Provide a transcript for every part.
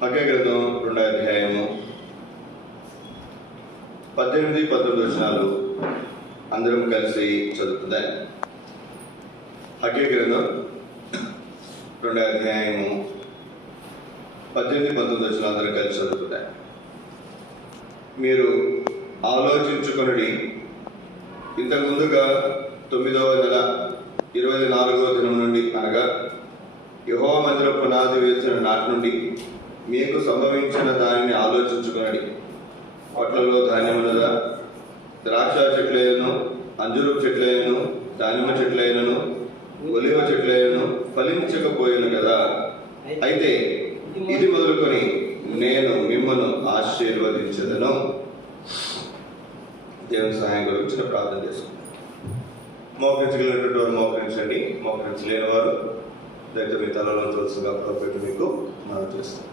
హగ్గయి గ్రంథం 2వ అధ్యాయము 18-19 వచనాలు అందరం కలిసి చదువుతుందా? హగ్గయి గ్రంథం 2వ అధ్యాయము 18-19 వచనాలు అందరం కలిసి చదువుతుందా? మీరు ఆలోచించుకొనుడి, ఇంతకు ముందుగా 9వ నెల 24వ దినం నుండి, అనగా యెహోవా మందిరం పునాది వేసిన నాటి నుండి మీకు సంభవించిన దానిని ఆలోచించుకొనుడి. పొట్లలో ధాన్యమున్నదా? ద్రాక్ష చెట్లైనను, అంజూరు చెట్లైనను, దానిమ్మ చెట్లైనను, ఒలివ చెట్లైనను ఫలించకపోయాను కదా. అయితే ఇది మొదలుకొని నేను మిమ్మల్ని ఆశీర్వదించదను. దేవుని సహాయం గురించి చిన్న ప్రార్థన చేసుకుంటాం. మోకరించగలిగినటువంటి వారు మోకరించండి, మోకరించలేని వారు దయతో మీ తలలో తులసిగా పెట్టి మీకు మనం చేస్తాం.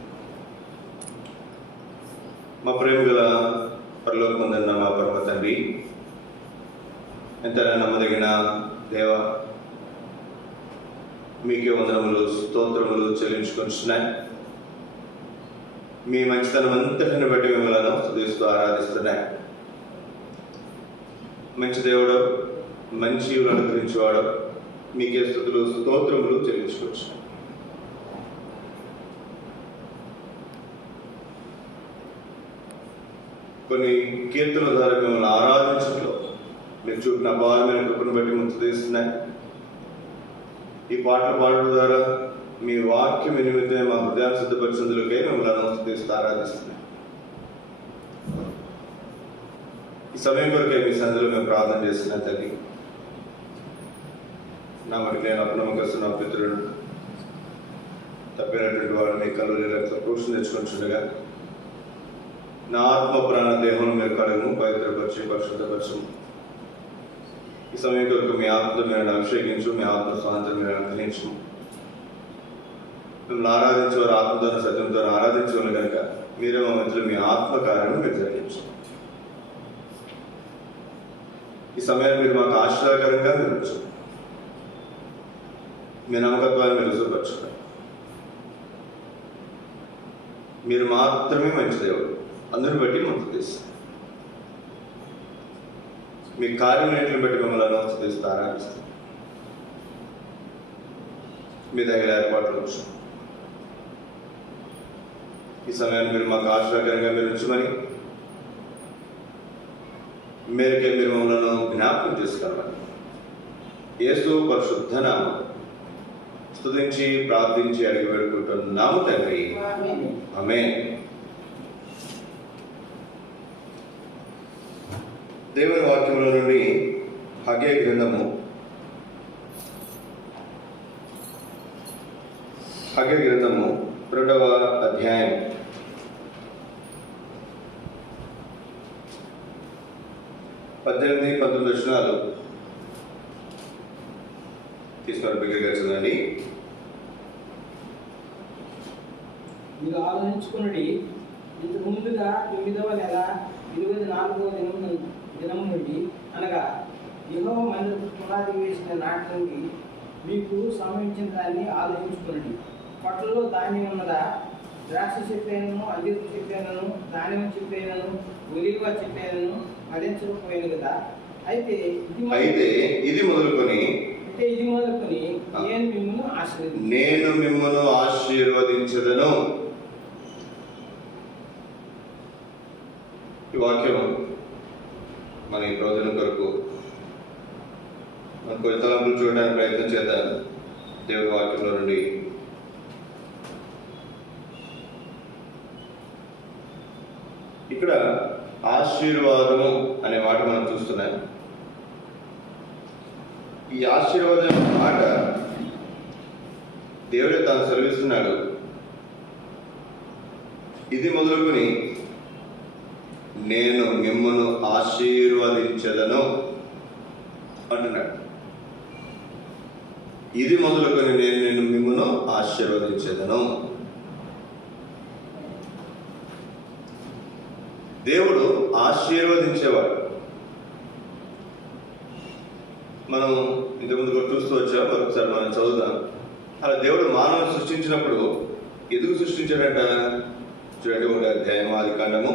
మా ప్రేమ గల పరలోకమందున్న మా పరమ తండ్రి, ఎంత నమ్మదగిన దేవ, మీకే వందనములు స్తోత్రములు చెల్లించుకొనిస్తున్నాయి. మీ మంచితనం అంతటిని బట్టి మిమ్మల్ని స్తుతిస్తూ ఆరాధిస్తున్నాయి. మంచి దేవుడు, మంచి అనుగ్రహించేవాడు, మీకే స్తుతులు స్తోత్రములు చెల్లించుకోవచ్చు. కొన్ని కీర్తనల ద్వారా మిమ్మల్ని ఆరాధించడంలో మీరు చూపిన అపారమైన కృపను బట్టి ముందు తీస్తున్నాయి. ఈ పాటలు పాడడం ద్వారా మీ వాక్యం నిమిత్తమే మా హృదయాన్ని సిద్ధపరిచేందుకే మిమ్మల్ని తీస్తూ ఆరాధిస్తున్నాయి. ఈ సమయం కొరకే మీ సందులో మేము ప్రార్థన చేస్తున్నా తల్లి. నా మటుకు నేను అపనమ్మకస్తున్న పితృడు తప్పినటువంటి వారిని కలువరి రక్త పోషణ తెచ్చుకొనిచుండగా నా ఆత్మ ప్రాణ దేహం మీరు కడుగు పవిత్రపరిచి పరిశుద్ధపరచు. ఈ సమయం కొరకు మీ ఆత్మతో మీరు అభిషేకించు, మీ ఆత్మ స్వాతంత్రం మీరు అనుగ్రహించు. మిమ్మల్ని ఆరాధించేవారు ఆత్మతో సత్యంతో ఆరాధించేవారు కనుక మీరే మా మధ్యలో మీ ఆత్మ కార్యాలను మీరు జరిగించు. ఈ సమయాన్ని మీరు మాకు ఆశ్చర్యకరంగా నిర్మించు. మీ నమ్మకత్వాన్ని మీరు రుజువుపరచుకోండి. మీరు మాత్రమే మంచి దేవుడు, అందరిని బట్టి మంచి తీస్తారు. మీ కార్యములన్నింటిని బట్టి మిమ్మల్ని అనుమతిస్తూ ఆరాధిస్తారు. మీ దగ్గర ఏర్పాట్లు వచ్చు. ఈ సమయాన్ని మీరు మాకు ఆశ్చర్యకరంగా మీరు ఉంచమని, మేరకే మీరు మమ్మల్ని జ్ఞాపకం చేసుకోవాలని యేసు పరిశుద్ధ నామం స్తుతించి ప్రార్థించి అడిగి వేడుకుంటున్నాము తండ్రి, ఆమేన్. దేవుని వాక్యముల నుండి హగ్గయి గ్రంథము 2వ అధ్యాయం 18-19 వచనాలు తీసుకొని బిగ్గరగా చదవండి. మీరు ఆలోచించుకున్నది, ఇంతకు ముందుగా 9వ నెల 24వ దినం నుండి, అనగా యెహోవా మందిరపు పునాది వేసిన నాటి నుండి మీకు సంభవించిన దాన్ని ఆలోచించుకున్నది. పొట్లలో ధాన్యం ఉన్నదా? ద్రాక్ష చెట్లైనను, అంజూరు చెట్లైనను, దానిమ్మ చెట్లైనను, ఒలీవ చెట్లైనను ఫలించకపోయాను కదా. అయితే ఇది మొదలుకొని నేను మిమ్మల్ని ఆశీర్వదించదను. ఈ వాక్యం మన ఈ ప్రయోజనం కొరకు మన కొన్ని తలంపులు చూడడానికి ప్రయత్నం చేద్దాం. దేవుని వాక్యంలో నుండి ఇక్కడ ఆశీర్వాదము అనే మాట మనం చూస్తున్నాం. ఈ ఆశీర్వాదం మాట దేవుడే తాను సెలవిస్తున్నాడు. ఇది మొదలుకొని నేను మిమ్మల్ని ఆశీర్వదించదను అంటున్నాడు. ఇది మొదలుకొని నేను మిమ్మల్ని ఆశీర్వదించదను. దేవుడు ఆశీర్వదించేవాడు. మనం ఇంతకుముందు కూడా చూస్తూ వచ్చాం, మరొకసారి మనం చదువుదాం. అలా దేవుడు మానవుని సృష్టించినప్పుడు ఎందుకు సృష్టించాడంట? చూడండి 1వ అధ్యాయం ఆదికాండము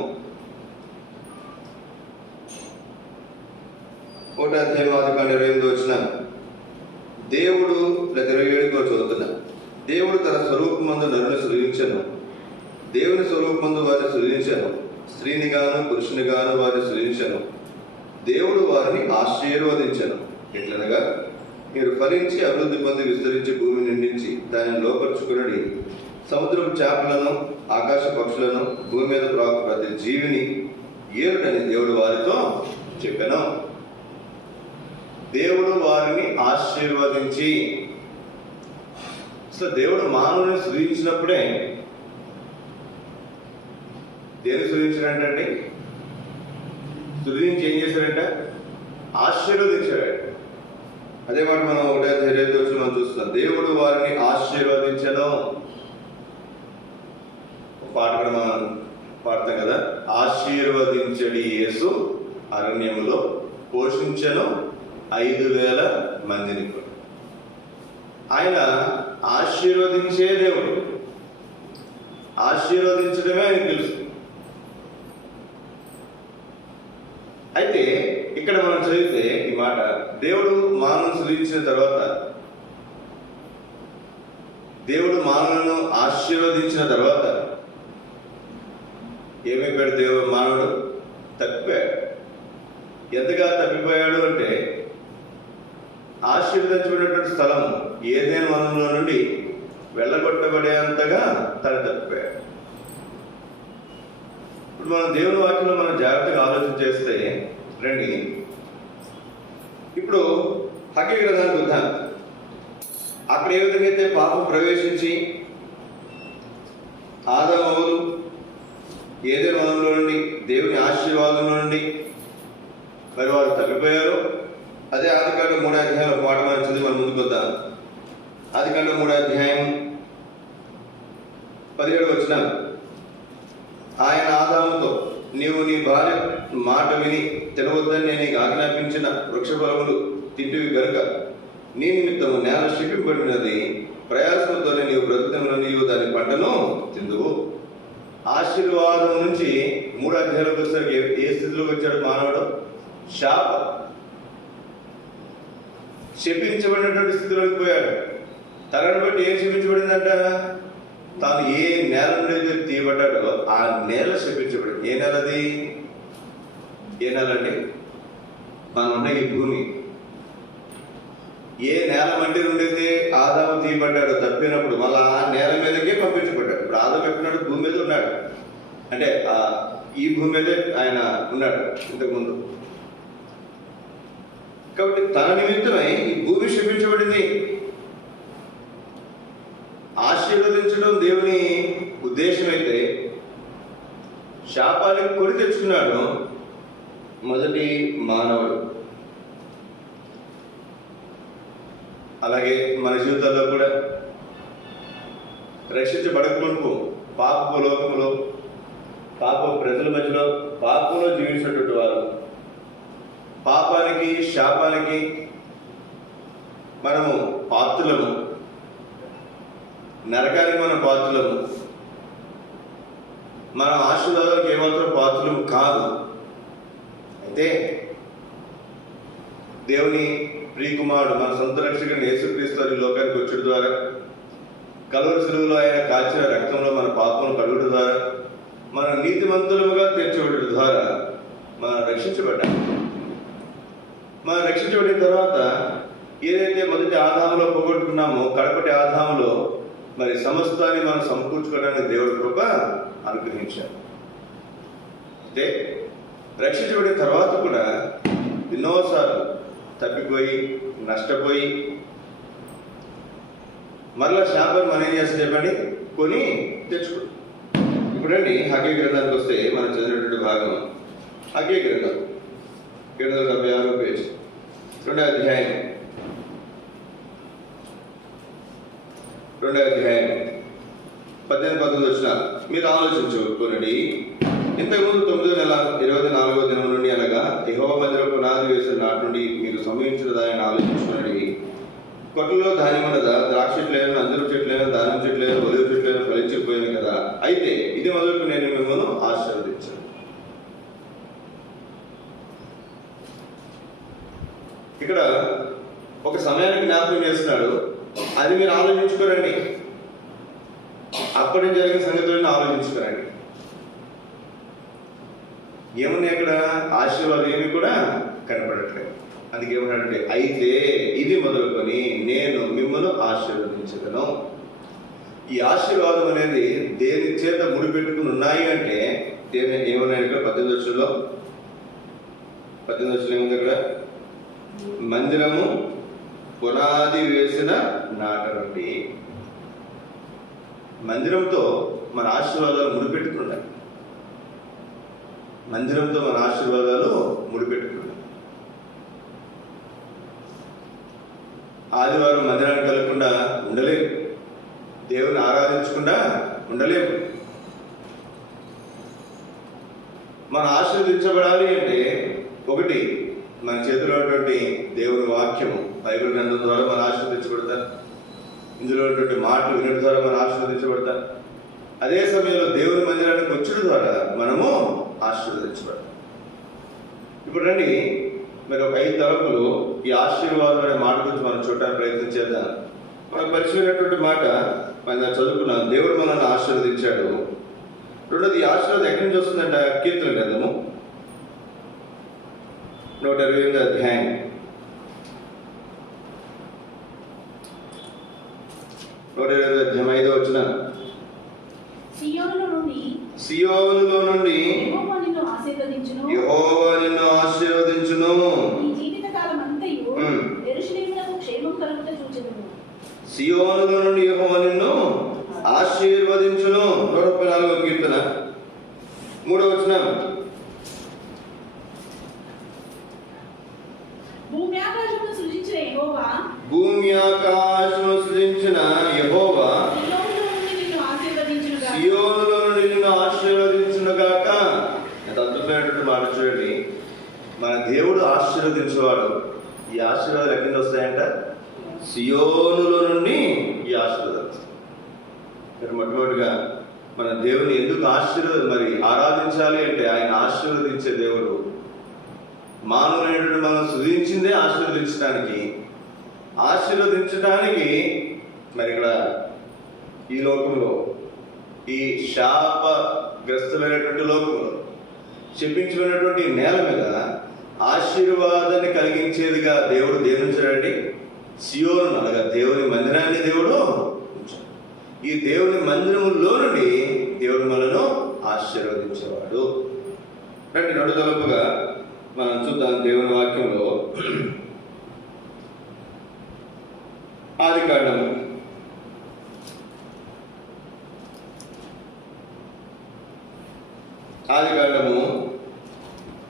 1వ అధ్యాయం దేవుడు 27 చదువుతున్నా. దేవుడు తన స్వరూపమందు నరుని సృజించెను, దేవుని స్వరూపమందు వారిని సృజించెను, స్త్రీని గాను పురుషుని గాను వారిని సృజించెను. దేవుడు వారిని ఆశీర్వదించెను. ఎట్లనగా, మీరు ఫలించి అభివృద్ధి పొంది విస్తరించి భూమి నిండించి దానిని లోపరుచుకుని సముద్రపు చేపలను ఆకాశ పక్షులను భూమి మీద ప్రాకు ప్రతి జీవిని ఏరుడని దేవుడు వారితో చెప్పాను. దేవుడు వారిని ఆశీర్వదించి, అసలు దేవుడు మానవుని సృజించినప్పుడే దేని సృజించాడంటే, సృజించి ఏం చేశాడంట? ఆశీర్వదించాడు. అదే మాట మనం 1వ అధ్యాయం మనం చూస్తున్నాం. దేవుడు వారిని ఆశీర్వదించను. పాట కూడా మనం పాడతాం కదా, ఆశీర్వదించడి యేసు అరణ్యములో పోషించను 5,000 మందిని. ఆయన ఆశీర్వదించే దేవుడు. ఆశీర్వదించడమే ఆయనకు తెలుసు. అయితే ఇక్కడ మనం చదివితే ఈ మాట, దేవుడు మానవులను సృజించిన తర్వాత, దేవుడు మానవులను ఆశీర్వదించిన తర్వాత ఏమైపోయాడు? దేవుడు మానవుడు తప్పిపోయాడు. ఎంతగా తప్పిపోయాడు అంటే, ఆశీర్వదించబడినటువంటి స్థలం ఏదైనా వనంలో నుండి వెళ్ళగొట్టబడేంతగా తను తప్పిపోయాడు. ఇప్పుడు మనం దేవుని వాక్యంలో మనం జాగ్రత్తగా ఆలోచన చేస్తే రండి, ఇప్పుడు హగ్గై గ్రంథానికి వద్దాం. అక్కడ ఏ విధంగా అయితే పాపం ప్రవేశించి ఆదాము ఏదైనా వనంలో నుండి దేవుని ఆశీర్వాదంలో నుండి మరి వారు తప్పిపోయారు. అదే ఆదికాండం 3వ అధ్యాయం ఒక మాట మనం చదివి మనం ముందుకు వద్దాం. ఆదికాండం 3వ అధ్యాయం 17 ఆయన ఆదాముతో, నీవు నీ భార్య మాట విని తినవద్దని నేను నీకు ఆజ్ఞాపించిన వృక్షఫలములు తింటివి గనుక నీ నిమిత్తము నేల శిపింపబడినది, ప్రయాసంతోనే నీవు బ్రతుకుతంలో నీవు దాని పంటను తిందువు. ఆశీర్వాదం నుంచి 3వ అధ్యాయంలోకి వచ్చేసరికి ఏ స్థితిలోకి వచ్చాడు మానవుడు? శాపం, శపించబడినటువంటి స్థితిలోకి పోయాడు. తనను బట్టి ఏం శపించబడిందంట? తాను ఏ నేల నుండి తీయబడ్డాడో ఆ నేల శపించబడింది. ఏ నేలది? ఏ నేల అండి? మనం ఉన్న ఈ భూమి. ఏ నేల మట్టి నుండి అయితే ఆదాము తీయబడ్డాడు తప్పినప్పుడు, మళ్ళా ఆ నేల మీదకే పంపించబడ్డాడు. ఇప్పుడు ఆదాము ఎక్కడున్నాడు? భూమి మీద ఉన్నాడు. అంటే ఈ భూమి మీదే ఆయన ఉన్నాడు ఇంతకుముందు. కాబట్టి తన నిమిత్తమై ఈ భూమి శపించబడింది. ఆశీర్వదించడం దేవుని ఉద్దేశం అయితే, శాపానికి కొని తెచ్చుకున్నాడు మొదటి మానవుడు. అలాగే మన జీవితాల్లో కూడా రక్షించబడకమునుపు పాపపు లోకంలో, పాప ప్రజల మధ్యలో, పాపంలో జీవించినటువంటి వారు, పాపానికి శాపానికి మనము పాత్రులము, నరకానికి మనం పాత్రులము, మన ఆశీర్వాదాలకు ఏమాత్రం పాత్రులము కాదు. అయితే దేవుని ప్రియకుమారుడు మన సొంత రక్షకుని యేసుక్రీస్తు ఈ లోకానికి వచ్చడం ద్వారా, కలువరి శిలువలో ఆయన కాచిన రక్తంలో మన పాపమును కడుగుట ద్వారా, మన నీతిమంతులుగా తీర్చబడటం ద్వారా మనం రక్షించబడ్డాం. మనం రక్షించబడిన తర్వాత ఏదైతే మొదటి ఆదాములో పోగొట్టుకున్నామో, కడపటి ఆదాములో మరి సమస్తాన్ని మనం సమకూర్చుకోవడానికి దేవుడి కృప అనుగ్రహించారు. అయితే రక్షించబడిన తర్వాత కూడా ఎన్నోసార్లు తప్పిపోయి, నష్టపోయి, మరలా శాపాన్ని మనం ఏం చేస్తే చెప్పండి, కొని తెచ్చుకో. ఇప్పుడండి హగ్గై గ్రంథానికి వస్తే మనం చదివినటువంటి భాగం హగ్గై గ్రంథం 776 పేజ్ 2వ అధ్యాయం 18-19 మీరు ఆలోచించుకోనండి. ఇంతకుముందు 9వ నెల 24వ దినం నుండి అనగా యెహోవా మందిరం పునాది వేసిన నాటి నుండి మీరు సంభవించిన దానిని ఆలోచించుకోనండి. కొట్లలో ధాన్యం ఉన్నదా? ద్రాక్ష చెట్లైన, అంజూరు చెట్లైన, దానిమ్మ చెట్లైన, ఒలివ చెట్లైన ఫలించకపోయినా అయితే ఇది మొదలుకు నేను మిమ్మల్ని ఆశీర్వదించాను. ఇక్కడ ఒక సమయానికి జ్ఞాపకం చేస్తున్నాడు. అది మీరు ఆలోచించుకోరండి, అప్పటి జరిగిన సంగతులను ఆలోచించుకోరండి. ఏమున్నాయి అక్కడ? ఆశీర్వాదం ఏమి కూడా కనపడట్లేదు. అందుకే ఏమన్నాడంటే, అయితే ఇది మొదలుకొని నేను మిమ్మల్ని ఆశీర్వదించగలను. ఈ ఆశీర్వాదం అనేది దేని చేత ముడిపెట్టుకుని ఉన్నాయి అంటే దేని ఏమన్నాడు ఇక్కడ 18వ వచనంలో ఏముంది అక్కడ? మందిరము పునాది వేసిన నాట నుండి. మందిరంతో మన ఆశీర్వాదాలు ముడిపెట్టుకున్నాయి. మందిరంతో మన ఆశీర్వాదాలు ముడిపెట్టుకున్నాయి. ఆదివారం మందిరానికి వెళ్ళకుండా ఉండలేము, దేవుని ఆరాధించకుండా ఉండలేము. మనం ఆశీర్వదించబడాలి అంటే ఒకటి, మన చేతిలో ఉన్నటువంటి దేవుని వాక్యము బైబిల్ గ్రంథం ద్వారా మనం ఆశీర్వదించబడతాం. ఇందులో ఉన్నటువంటి మాటలు వినడం ద్వారా మనం ఆశీర్వదించబడతాం. అదే సమయంలో దేవుని మందిరానికి వచ్చడం ద్వారా మనము ఆశీర్వదించబడతాం. ఇప్పుడు రండి, మరి ఒక 5 తలంపులు ఈ ఆశీర్వాదం అనే మాట గురించి మనం చూడడానికి ప్రయత్నం చేద్దాం. మనకు పరిచయమైనటువంటి మాట మనం చదువుకున్నాం. దేవుడు మనల్ని ఆశీర్వదించాడు. రెండోది, ఈ ఆశీర్వాదం ఎక్కడి నుంచి వస్తుందంట? కీర్తన గ్రంథము 128వ అధ్యాయం 5వ వచనం. సియోనులో నుండి యెహోవా నిన్ను ఆశీర్వదించును. సియోనులో నుండి యెహోవా నిన్ను ఆశీర్వదించును. 134వ కీర్తన 3వ వచనం. భూమి ఆకాశమును సృజించిన యెహోవా సియోనులో నుండి నిన్ను ఆశీర్వదించును గాక. ఎంత అద్భుతమైనటువంటి మాట చూడండి. మన దేవుడు ఆశీర్వదించేవాడు. ఈ ఆశీర్వాదాలు ఎక్కడి నుంచి వస్తాయంట? సియోనులో నుండి ఈ ఆశీర్వాదం. మొట్టమొదటిగా మన దేవుని ఎందుకు ఆరాధించాలి అంటే ఆయన ఆశీర్వదించే దేవుడు. మానవులైనటువంటి మనం సృజించిందే ఆశీర్వదించడానికి మరి ఇక్కడ ఈ లోకంలో, ఈ శాపగ్రస్తులైనటువంటి లోకంలో, శపించబడినటువంటి నేల మీద ఆశీర్వాదాన్ని కలిగించేదిగా దేవుడు దేనించాడండి? సియోను అనగా దేవుని మందిరాన్ని దేవుడు ఉంచాడు. ఈ దేవుని మందిరములో నుండి దేవుడు మనను ఆశీర్వదించేవాడు. రండి, 2 తలుపుగా మనం చూద్దాం దేవుని వాక్యంలో. ఆదికాండము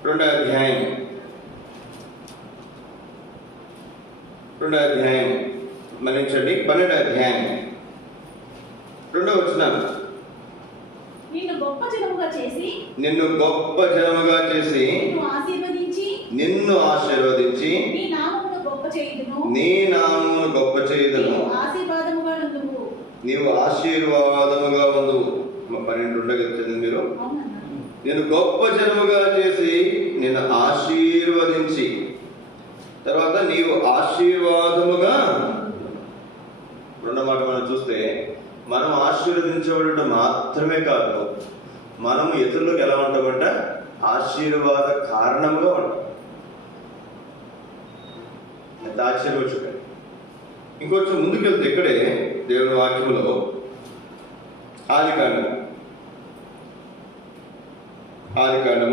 2వ అధ్యాయం 12వ అధ్యాయం 2వ వచనం. నిన్ను గొప్ప జనముగా చేసి నిన్ను ఆశీర్వదించి నీ నామమును గొప్ప చేయుదును. నీవు ఆశీర్వాదముగా ఉందువు. 12 ఉండగా మీరు నేను గొప్ప జనముగా చేసి నిన్ను ఆశీర్వదించి, తర్వాత నీవు ఆశీర్వాదముగా. రెండో మాట మనం చూస్తే, మనం ఆశీర్వదించబడటం మాత్రమే కాదు, మనము ఇతరులకు ఎలా ఉంటామంట? ఆశీర్వాద కారణంగా ఉంటాం. ఎంత ఆశ్చర్యం చూడండి. ఇంకొంచెం ముందుకెళ్తే ఇక్కడే దేవుని వాక్యంలో ఆదికాండము 30వ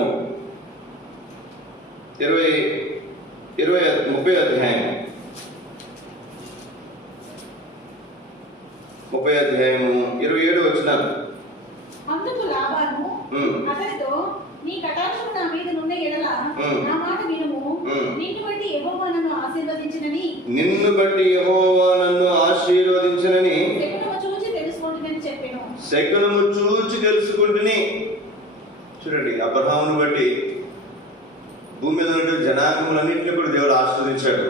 అధ్యాయం 27వ వచనం. అందుకు లాబాను అతనితో, నీ కటాక్షము నా మీద నున్న ఎడల నా మాట వినుము. నిన్ను బట్టి యెహోవా నన్ను ఆశీర్వదించినని శకునము చూచి తెలుసుకుంటుని. చూడండి, అబ్రహామును బట్టి భూమి మీద ఉన్నటువంటి జనాంగములన్నింటినీ కూడా దేవుడు ఆశీర్వదించాడు.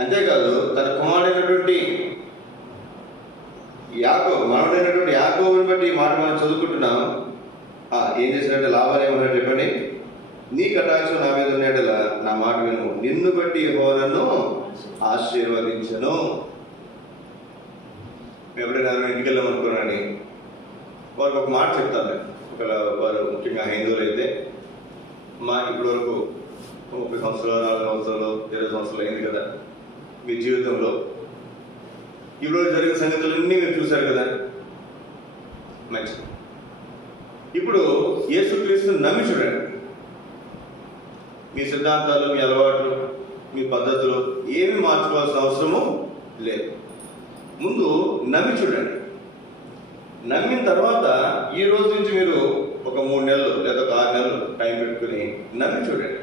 అంతేకాదు తన కుమారుడైనటువంటి యాకోబు, మనవడైనటువంటి యాకోబుని బట్టి ఈ మాట మనం చదువుకుంటున్నాం. ఏం చేసినట్టే లాభాలు ఏమన్నా చెప్పండి. నీ కటాక్షం నా మీద ఉన్నట్లా నా మాట విను, నిన్ను బట్టి యెహోవాను ఆశీర్వదించను. ఎప్పుడైనా ఇంటికి వెళ్ళామనుకున్నాను, వారికి ఒక మాట చెప్తాను. ఒకవేళ వారు ముఖ్యంగా హైందువులు అయితే, మా ఇప్పటి వరకు 30 సంవత్సరాలు, 40 సంవత్సరాలు, 20 సంవత్సరాలు అయింది కదా మీ జీవితంలో. ఈరోజు జరిగిన సంగతులన్నీ మీరు చూశారు కదా, మంచిది. ఇప్పుడు యేసుక్రీస్తుని నమ్మి చూడండి. మీ సిద్ధాంతాలు, మీ అలవాట్లు, మీ పద్ధతులు ఏమి మార్చుకోవాల్సిన అవసరము లేదు. ముందు నమ్మి చూడండి. నమ్మిన తర్వాత ఈ రోజు నుంచి మీరు ఒక 3 నెలలు లేదా ఒక 6 నెలలు టైం పెట్టుకుని నమ్మి చూడండి.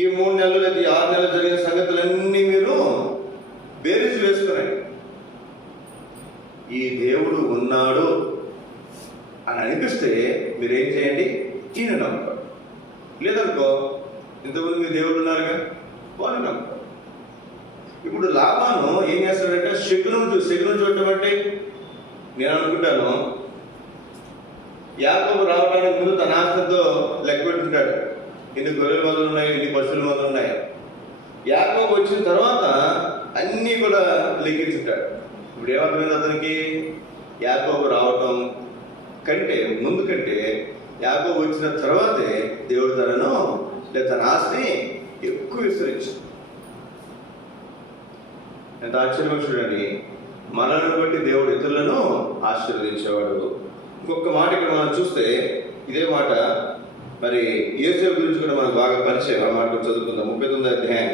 ఈ 3 నెలలు లేదా 6 నెలలు జరిగిన సంగతులన్నీ మీరు బేరీజు వేసుకురండి. ఈ దేవుడు ఉన్నాడు అని అనిపిస్తే మీరేం చేయండి, ఈయన నమ్ముకోండి. లేదనుకో, ఇంతకుముందు మీ దేవుడు ఉన్నారుగా, వాళ్ళు నమ్ముకోండి. ఇప్పుడు లాభాను ఏం చేస్తాడంటే శకునం చూడటం అంటే, నేను అనుకుంటాను యాకోబు రావడానికి ముందు తన ఆస్తితో లెక్క పెట్టుకుంటాడు. ఎన్ని గొర్రెల మందులు ఉన్నాయి, ఎన్ని పశువుల మందులు ఉన్నాయి. యాకోబు వచ్చిన తర్వాత అన్నీ కూడా లెక్కించుంటాడు. ఇప్పుడు ఏమర్థమైంది అతనికి, యాకోబు రావటం ముందు కంటే యాకోబు వచ్చిన తర్వాతే దేవుడు తనను లేదా తన ఆస్తి ఎక్కువ విస్తరించింది. ఎంత ఆశ్చర్యం చూడండి. మనల్ని బట్టి దేవుడు ఇతరులను ఆశీర్వదించేవాడు. ఇంకొక మాట ఇక్కడ మనం చూస్తే, ఇదే మాట మరి యోసేపు గురించి కూడా మనకు బాగా పరిచయం. ఆ మాట చదువుకుందాం. 39వ అధ్యాయం,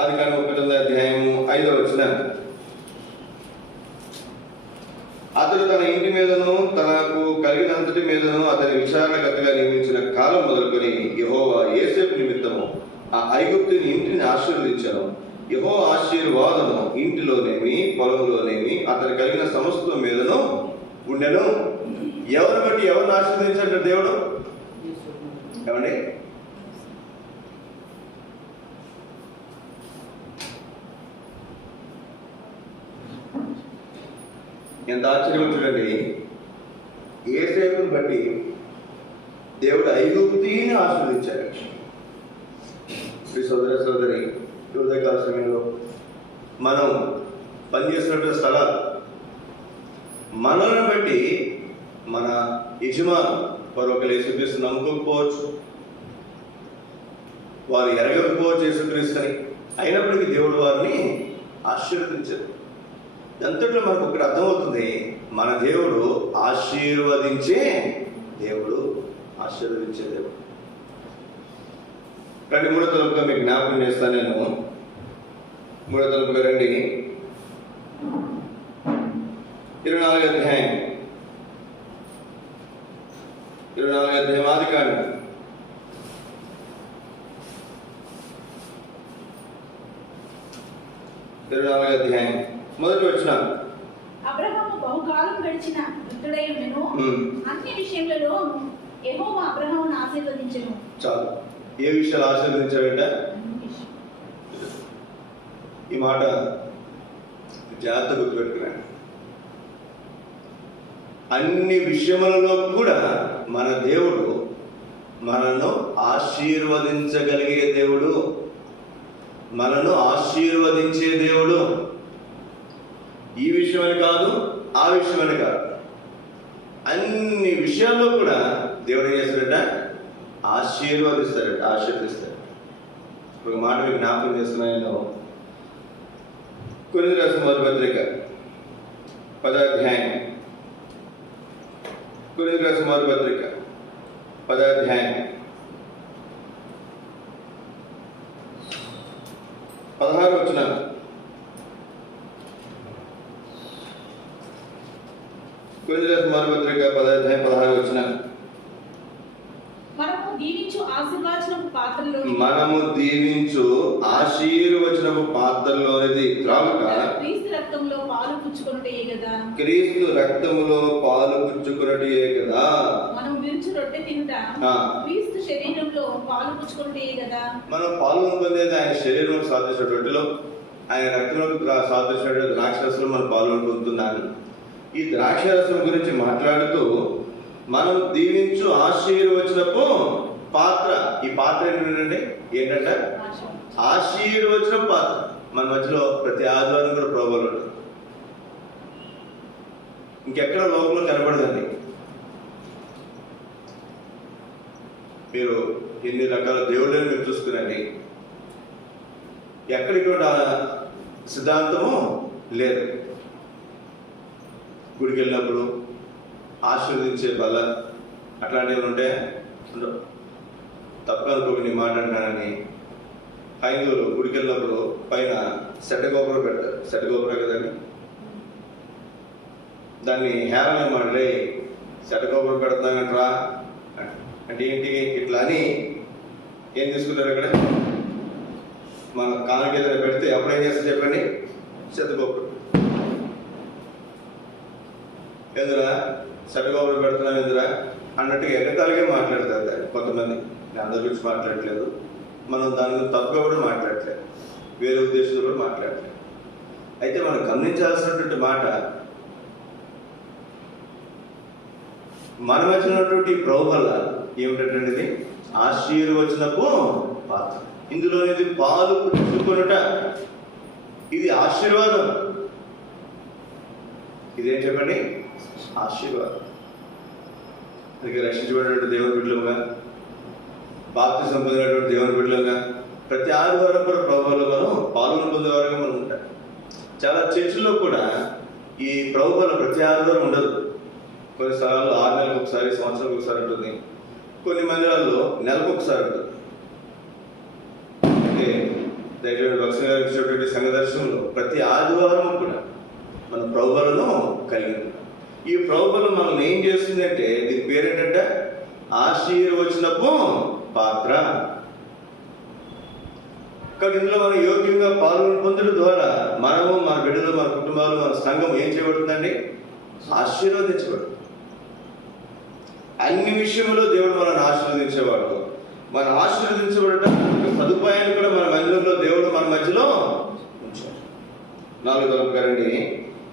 ఆదికాండం 39వ అధ్యాయము 5వ వచనం. అతడు తన ఇంటి మీదను తనకు కలిగినంతటి మీదను అతని విచారణకర్తగా నియమించిన కాలం మొదలుకొని యెహోవా యోసేపు నిమిత్తము ఆ ఐగుప్తుని ఇంటిని ఆశీర్వదించాను. యెహోవా ఆశీర్వాదము ఇంటిలోనేమి పొలంలోనేమి అతను కలిగిన సమస్తం మీదను ఉండెను. ఎవరిని బట్టి ఎవరిని ఆశీర్వదించాడు దేవుడు? ఏమండి, ఎంత ఆశ్చర్యం చూడండి. యోసేపుని బట్టి దేవుడు ఐగుప్తిని ఆశీర్వదించాడు. శ్రీ సోదర సోదరి, ఉదయకాల సమయంలో మనం పనిచేస్తున్నటువంటి స్థలాలు, మనల్ని బట్టి మన యజమాను వారు ఒకరు యేసుక్రీస్తు నమ్ముకోకపోవచ్చు, వారు ఎరగకపోవచ్చు యేసుక్రీస్తుని. అయినప్పటికీ దేవుడు వారిని ఆశీర్వదించారు. ఎంతట్లో మనకు ఒకటి అర్థమవుతుంది, మన దేవుడు ఆశీర్వదించే దేవుడు, ఆశీర్వదించే దేవుడు. రండి, 3వ తలుపుగా మీకు జ్ఞాపకం చేస్తాను నేను. 3వ తలుపుగా రండి. 24వ అధ్యాయం, 24వ అధ్యాయం ఆదికాండం 24వ అధ్యాయం మొదటి వచనం. అబ్రహాము బహుకాలం గడిచిన వృద్ధుడై ఉండెను, అన్ని విషయములలో యెహోవా అబ్రహామును ఆశీర్వదించెను. చాలు. ఏ విషయాలు ఆశీర్వదించాడంట? ఈ మాట జాగ్రత్త గుర్తుపెట్టుకున్నాను. అన్ని విషయములలో కూడా మన దేవుడు మనను ఆశీర్వదించగలిగే దేవుడు, మనను ఆశీర్వదించే దేవుడు. ఈ విషయమని కాదు, ఆ విషయమని కాదు, అన్ని విషయాల్లో కూడా దేవుడు ఏం చేస్తాడట? ఆశీర్వదిస్తాడు. ఒక మాట మీకు జ్ఞాపకం చేస్తున్నాను. కొరింథీయులకు రాసిన మొదటి పత్రిక 10వ అధ్యాయం, కొరింథీయులకు రాసిన మొదటి పత్రిక 10వ అధ్యాయం 16వ వచనం. కొరింథీయులకు రాసిన మొదటి పత్రిక 10వ అధ్యాయం 16వ వచనం. మనము దీవించు ఆశీర్వచనపు పాత్రలోనిది త్రాగుట క్రీస్తు రక్తంలో పాలు పుచ్చుకొనుటయే కదా. క్రీస్తు రక్తములో పాలు పుచ్చుకొనుటయే కదా. మనం విరుచు రొట్టె తినుట క్రీస్తు శరీరంలో పాలు పుచ్చుకొనుటయే కదా. మనం పాలు పొందేది ఆయన శరీరం సాధించిన రొట్టెలో, ఆయన రక్తంలో సాదృశ్యమైన ద్రాక్షరసంలో మనం పాల్గొంటున్నాను. ఈ ద్రాక్షరసం గురించి మాట్లాడుతూ మనం దీవించు ఆశీర్వచనపు పాత్ర. ఈ పాత్ర ఏంటంటే ఆశీర్వచన పాత్ర. మన మధ్యలో ప్రతి ఆదివారం కూడా ప్రోగ్రాం ఉంటుంది. ఇంకెక్కడ లోకంలో కనబడదండి. మీరు ఎన్ని రకాల దేవుళ్ళని మీరు చూసుకురండి, ఎక్కడికి సిద్ధాంతము లేదు. గుడికి వెళ్ళినప్పుడు ఆశీర్వదించే బల అట్లాంటివి ఉంటే తప్ప అనుకోక నీ మాట అంటానని హైందువులు గుడికి వెళ్ళినప్పుడు పైన సెట్టగోపురం పెడతారు. సెట్టగోపురం కదండి, దాన్ని హేళన మాటలే సెట్టగోపురం పెడతానంటరా అంటే ఏంటి ఇట్లా అని ఏం తీసుకుంటారు ఇక్కడ మన కాళ్ళకి ఏదైనా పెడితే అప్పుడు ఏం చేస్తారు చెప్పండి, సెట్టగోపురం. ఎదురా సెట్టగోపురం పెడుతున్నాం ఎదురా అన్నట్టుగా ఎగతాళిగా మాట్లాడతారు దాన్ని కొంతమంది. నేను అందరి గురించి మాట్లాడట్లేదు, మనం దాని గురించి తప్పుగా కూడా మాట్లాడట్లేదు, వేరే ఉద్దేశంతో కూడా మాట్లాడట్లేదు. అయితే మనం గమనించాల్సినటువంటి మాట, మన మధ్య ఉన్నటువంటి ప్రభు వల్ల ఏమిటంటే ఆశీర్వచనపు పాత్ర. ఇందులో పాలు పుచ్చుకొనుట, ఇది ఆశీర్వాదం. ఇదేం చెప్పండి, ఆశీర్వాదం. అందుకే రక్షించబడినటువంటి దేవుని బిడ్డలుగా, బాప్తిసం పొందినటువంటి దేవుని బిడ్డలుగా ప్రతి ఆదివారం కూడా ప్రభువులో మనం పాల్గొని పొందేవారుగా మనం ఉంటాం. చాలా చర్చిల్లో కూడా ఈ ప్రభువుల ప్రతి ఆదివారం ఉండదు. కొన్ని స్థలాల్లో 6 నెలలకు ఒకసారి, సంవత్సరాలకు ఒకసారి ఉంటుంది. కొన్ని మందిరాల్లో నెలకు ఒకసారి ఉంటుంది. అంటే దయచేసి భక్తులు గారు ఇచ్చినటువంటి సంఘ దర్శనంలో ప్రతి ఆదివారం కూడా మన ప్రభువులను కలిగి ఉంటాం. ఈ ప్రభువులు మనం ఏం చేస్తుందంటే దీని పేరేంటంటే ఆశీర్వచనపు పాత్ర. కాబట్టి ఇందులో మనం యోగ్యంగా పాల్గొని పొందడం ద్వారా మనము, మన బిడ్డలు, మన కుటుంబాలు, మన సంఘం ఏం చేయబడుతుందండి, ఆశీర్వదించబడుతుంది. అన్ని విషయంలో దేవుడు మనల్ని ఆశీర్వదించేవాడు. మనం ఆశీర్వదించబడటం సదుపాయాన్ని కూడా మన మందిరంలో దేవుడు మన మధ్యలో ఉంచాడు. 4 తలంపుకారండి.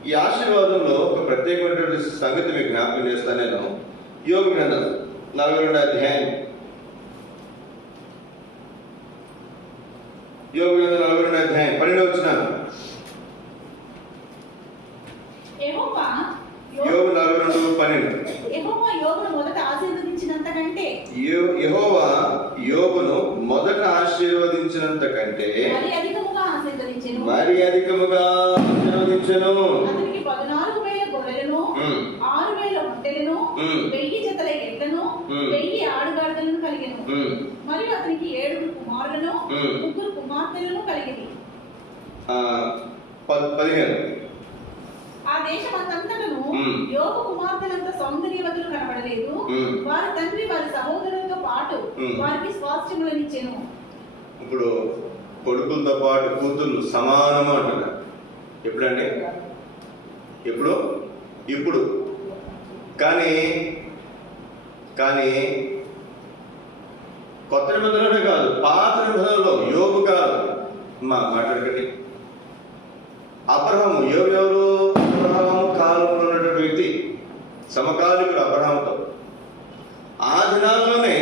ఈ ఆశీర్వాదంలో ఒక ప్రత్యేకమైనటువంటి సంగతి మీకు జ్ఞాపకం చేస్తాను. నేను యోగ గ్రంథం 42వ అధ్యాయం, యోగ గ్రంథం 42వ అధ్యాయం 12వ వచనం. యోబు 42:12. యెహోవా యోబును మొదట ఆశీర్వదించినంత కంటే యెహోవా యోబును మొదట ఆశీర్వదించినంత కంటే మరి అధికముగా ఆశీర్వదించెను. అతనికి 14,000 గొర్రెలను, 6,000 ఒంటెలను, 1000 జతల ఎడ్లను, 1000 ఆడుగాడిదలను కలిగెను. మరియు అతనికి 7 కుమారులను, 3 కుమార్తెలను కలిగింది. 15. ఆ దేశమంతటను యోబు కుమార్తెలంత సౌందర్యవతులు కనబడలేదు. వారి తండ్రి వారి సహోదరులతో పాటు వారికి స్వాస్థ్యములనిచ్చెను. ఇప్పుడు కొడుకులతో పాటు కూతుళ్ళు సమానము అంటున్నారు. ఎప్పుడండి? ఇప్పుడు కానీ కొత్త నిబంధనలోనే కాదు, పాత నిబంధనలో యోబు కాదు మాట్లాడకండి. అబ్రహాము, ఎవరు? అబ్రహాము కాలంలో ఉన్నటువంటి వ్యక్తి, సమకాలికుడు అబ్రహాముతో. ఆ దినాల్లోనే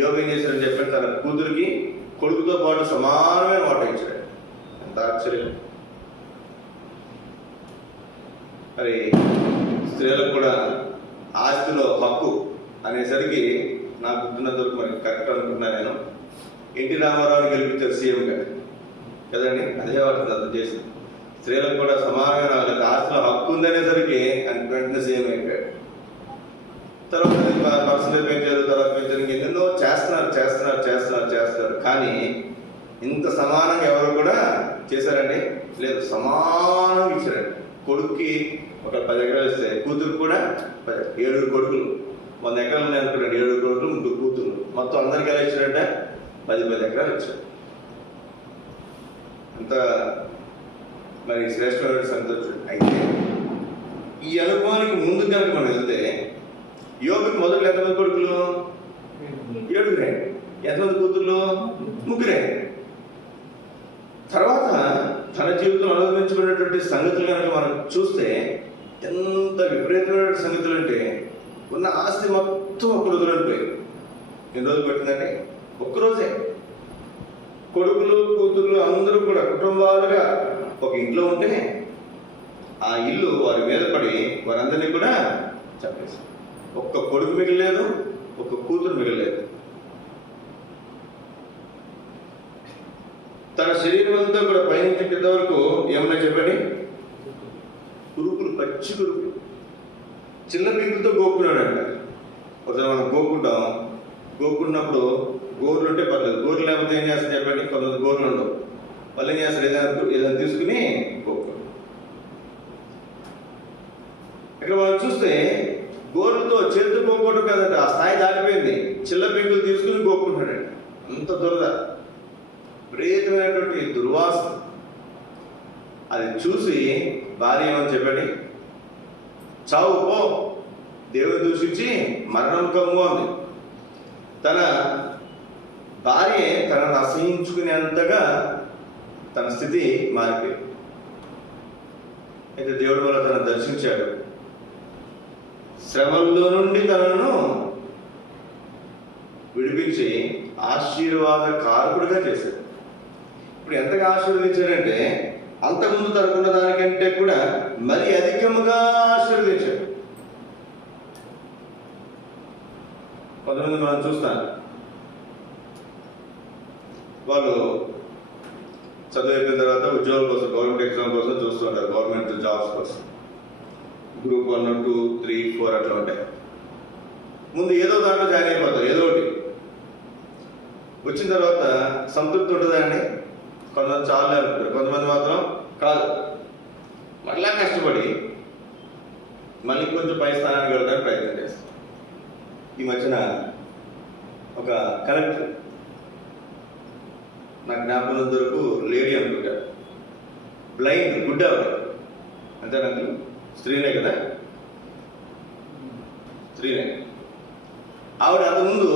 యోబు ఏం చేశారని చెప్పండి, తన కూతురికి కొడుకుతో పాటు సమానమైన వాట ఇచ్చాడు. ఎంత ఆశ్చర్యం! మరి స్త్రీలకు కూడా ఆస్తిలో హక్కు అనేసరికి నాకు గుర్తున్నంతవరకు మరి కరెక్ట్ అనుకుంటున్నా నేను. ఎన్టీ రామారావుని గెలిపించారు సీఎంగా కదండి, అదే వాటి అర్థం చేసింది. స్త్రీలకు కూడా సమానంగా వాళ్ళకి ఆస్తిలో హక్కు ఉందనేసరికి వెంటనే సీఎం అయిపోయాడు. తర్వాత పర్సనల్ పెంచారు, తర్వాత పెంచారు, ఎన్నెన్నో చేస్తున్నారు. కానీ ఇంత సమానంగా ఎవరు కూడా చేశారండి? లేదు, సమానంగా ఇచ్చారండి. కొడుక్కి ఒక 10 ఎకరాలు ఇస్తే కూతురు కూడా 7 కొడుకులు, 100 ఎకరాలు ఉన్నాయి అనుకున్నాడు. 7 కొడుకులు 3 కూతురు, మొత్తం అందరికి ఎలా ఇచ్చారంటే 10 ఎకరాలు ఇచ్చారు. అంత మరి శ్రేష్టమైన సంతోషం. అయితే ఈ అనుభవానికి ముందు కనుక మనం వెళ్తే యోబుకి మొదటి ఎంతమంది కొడుకులు? 7. ఎంతమంది కూతుర్లు? 3. తర్వాత ఉన్న ఆస్తి మొత్తం ఒక్క రోజులో పోయి. ఎన్ని రోజులు పెట్టిందంటే ఒక్కరోజే. కొడుకులు కూతుర్లు అందరూ కూడా కుటుంబాలుగా ఒక ఇంట్లో ఉంటే ఆ ఇల్లు వారి మీద పడి వారందరినీ కూడా చంపేశారు. ఒక్క కొడుకు మిగలేదు, ఒక్క కూతురు మిగలేదు. తన శరీరం అంతా కూడా పైనుంచి కింద వరకు ఏమన్నా చెప్పండి, కురుకులు, పచ్చి కురుకులు, చిన్న పీకులతో గోక్కున్నాడంట. ఒకసారి మనం గోక్కుంటాం, గోక్కున్నప్పుడు గోర్లు ఉంటే పర్లేదు, గోర్లు లేకపోతే ఏం చేస్తారు చెప్పండి, కొంతమంది గోర్లు ఉండవు, వాళ్ళు ఏం చేస్తారు, ఏదైనా తీసుకుని గోక్కు. ఇక్కడ మనం చూస్తే గోర్లతో చేతితో గోక్కోవడం కాదంట, ఆ స్థాయి దాటిపోయింది. చిల్ల పీకులు తీసుకుని గోక్కుంటాడంట. అంత దురద, విపరీతమైనటువంటి దుర్వాసన. అది చూసి భార్య ఏమని చెప్పండి, చావు పో, దేవుని దూషించి మరణం కమ్ము అంది. తన భార్య తనను అసహించుకునేంతగా తన స్థితి మారిపోయింది. అయితే దేవుడి వల్ల తనను దర్శించాడు, శ్రమల్లో నుండి తనను విడిపించి ఆశీర్వాద కారకుడిగా చేశాడు. ఇప్పుడు ఎంతగా ఆశీర్వదించాడంటే అంతకుముందు తనకున్న దానికంటే కూడా మరి అధికముగా ఆశీర్వదించాడు. కొంతమంది మనం చూస్తాం, వాళ్ళు చదువు అయిపోయిన తర్వాత ఉద్యోగాల కోసం, గవర్నమెంట్ ఎగ్జామ్ కోసం చూస్తూ ఉంటారు, గవర్నమెంట్ జాబ్స్ కోసం. గ్రూప్ 1, 2, 3, 4 అట్లా ఉంటాయి. ముందు ఏదో దాంట్లో జాయిన్ అయిపోతారు, ఏదో ఒకటి. వచ్చిన తర్వాత సంతృప్తి ఉంటుందా అండి? కొంతమంది చాలా అనుకుంటారు, కొంతమంది మాత్రం కాదు, మళ్ళా కష్టపడి మళ్ళీ కొంచెం పై స్థానానికి వెళ్ళడానికి ప్రయత్నం చేస్తారు. ఈ మధ్యన ఒక కలెక్టర్, నా జ్ఞాపకం వరకు లేడీ అనుకుంటా, బ్లైండ్, గుడ్ ఆవిడ, అంతేనండి, స్త్రీనే కదా, స్త్రీనే. ఆవిడ అంతకుముందు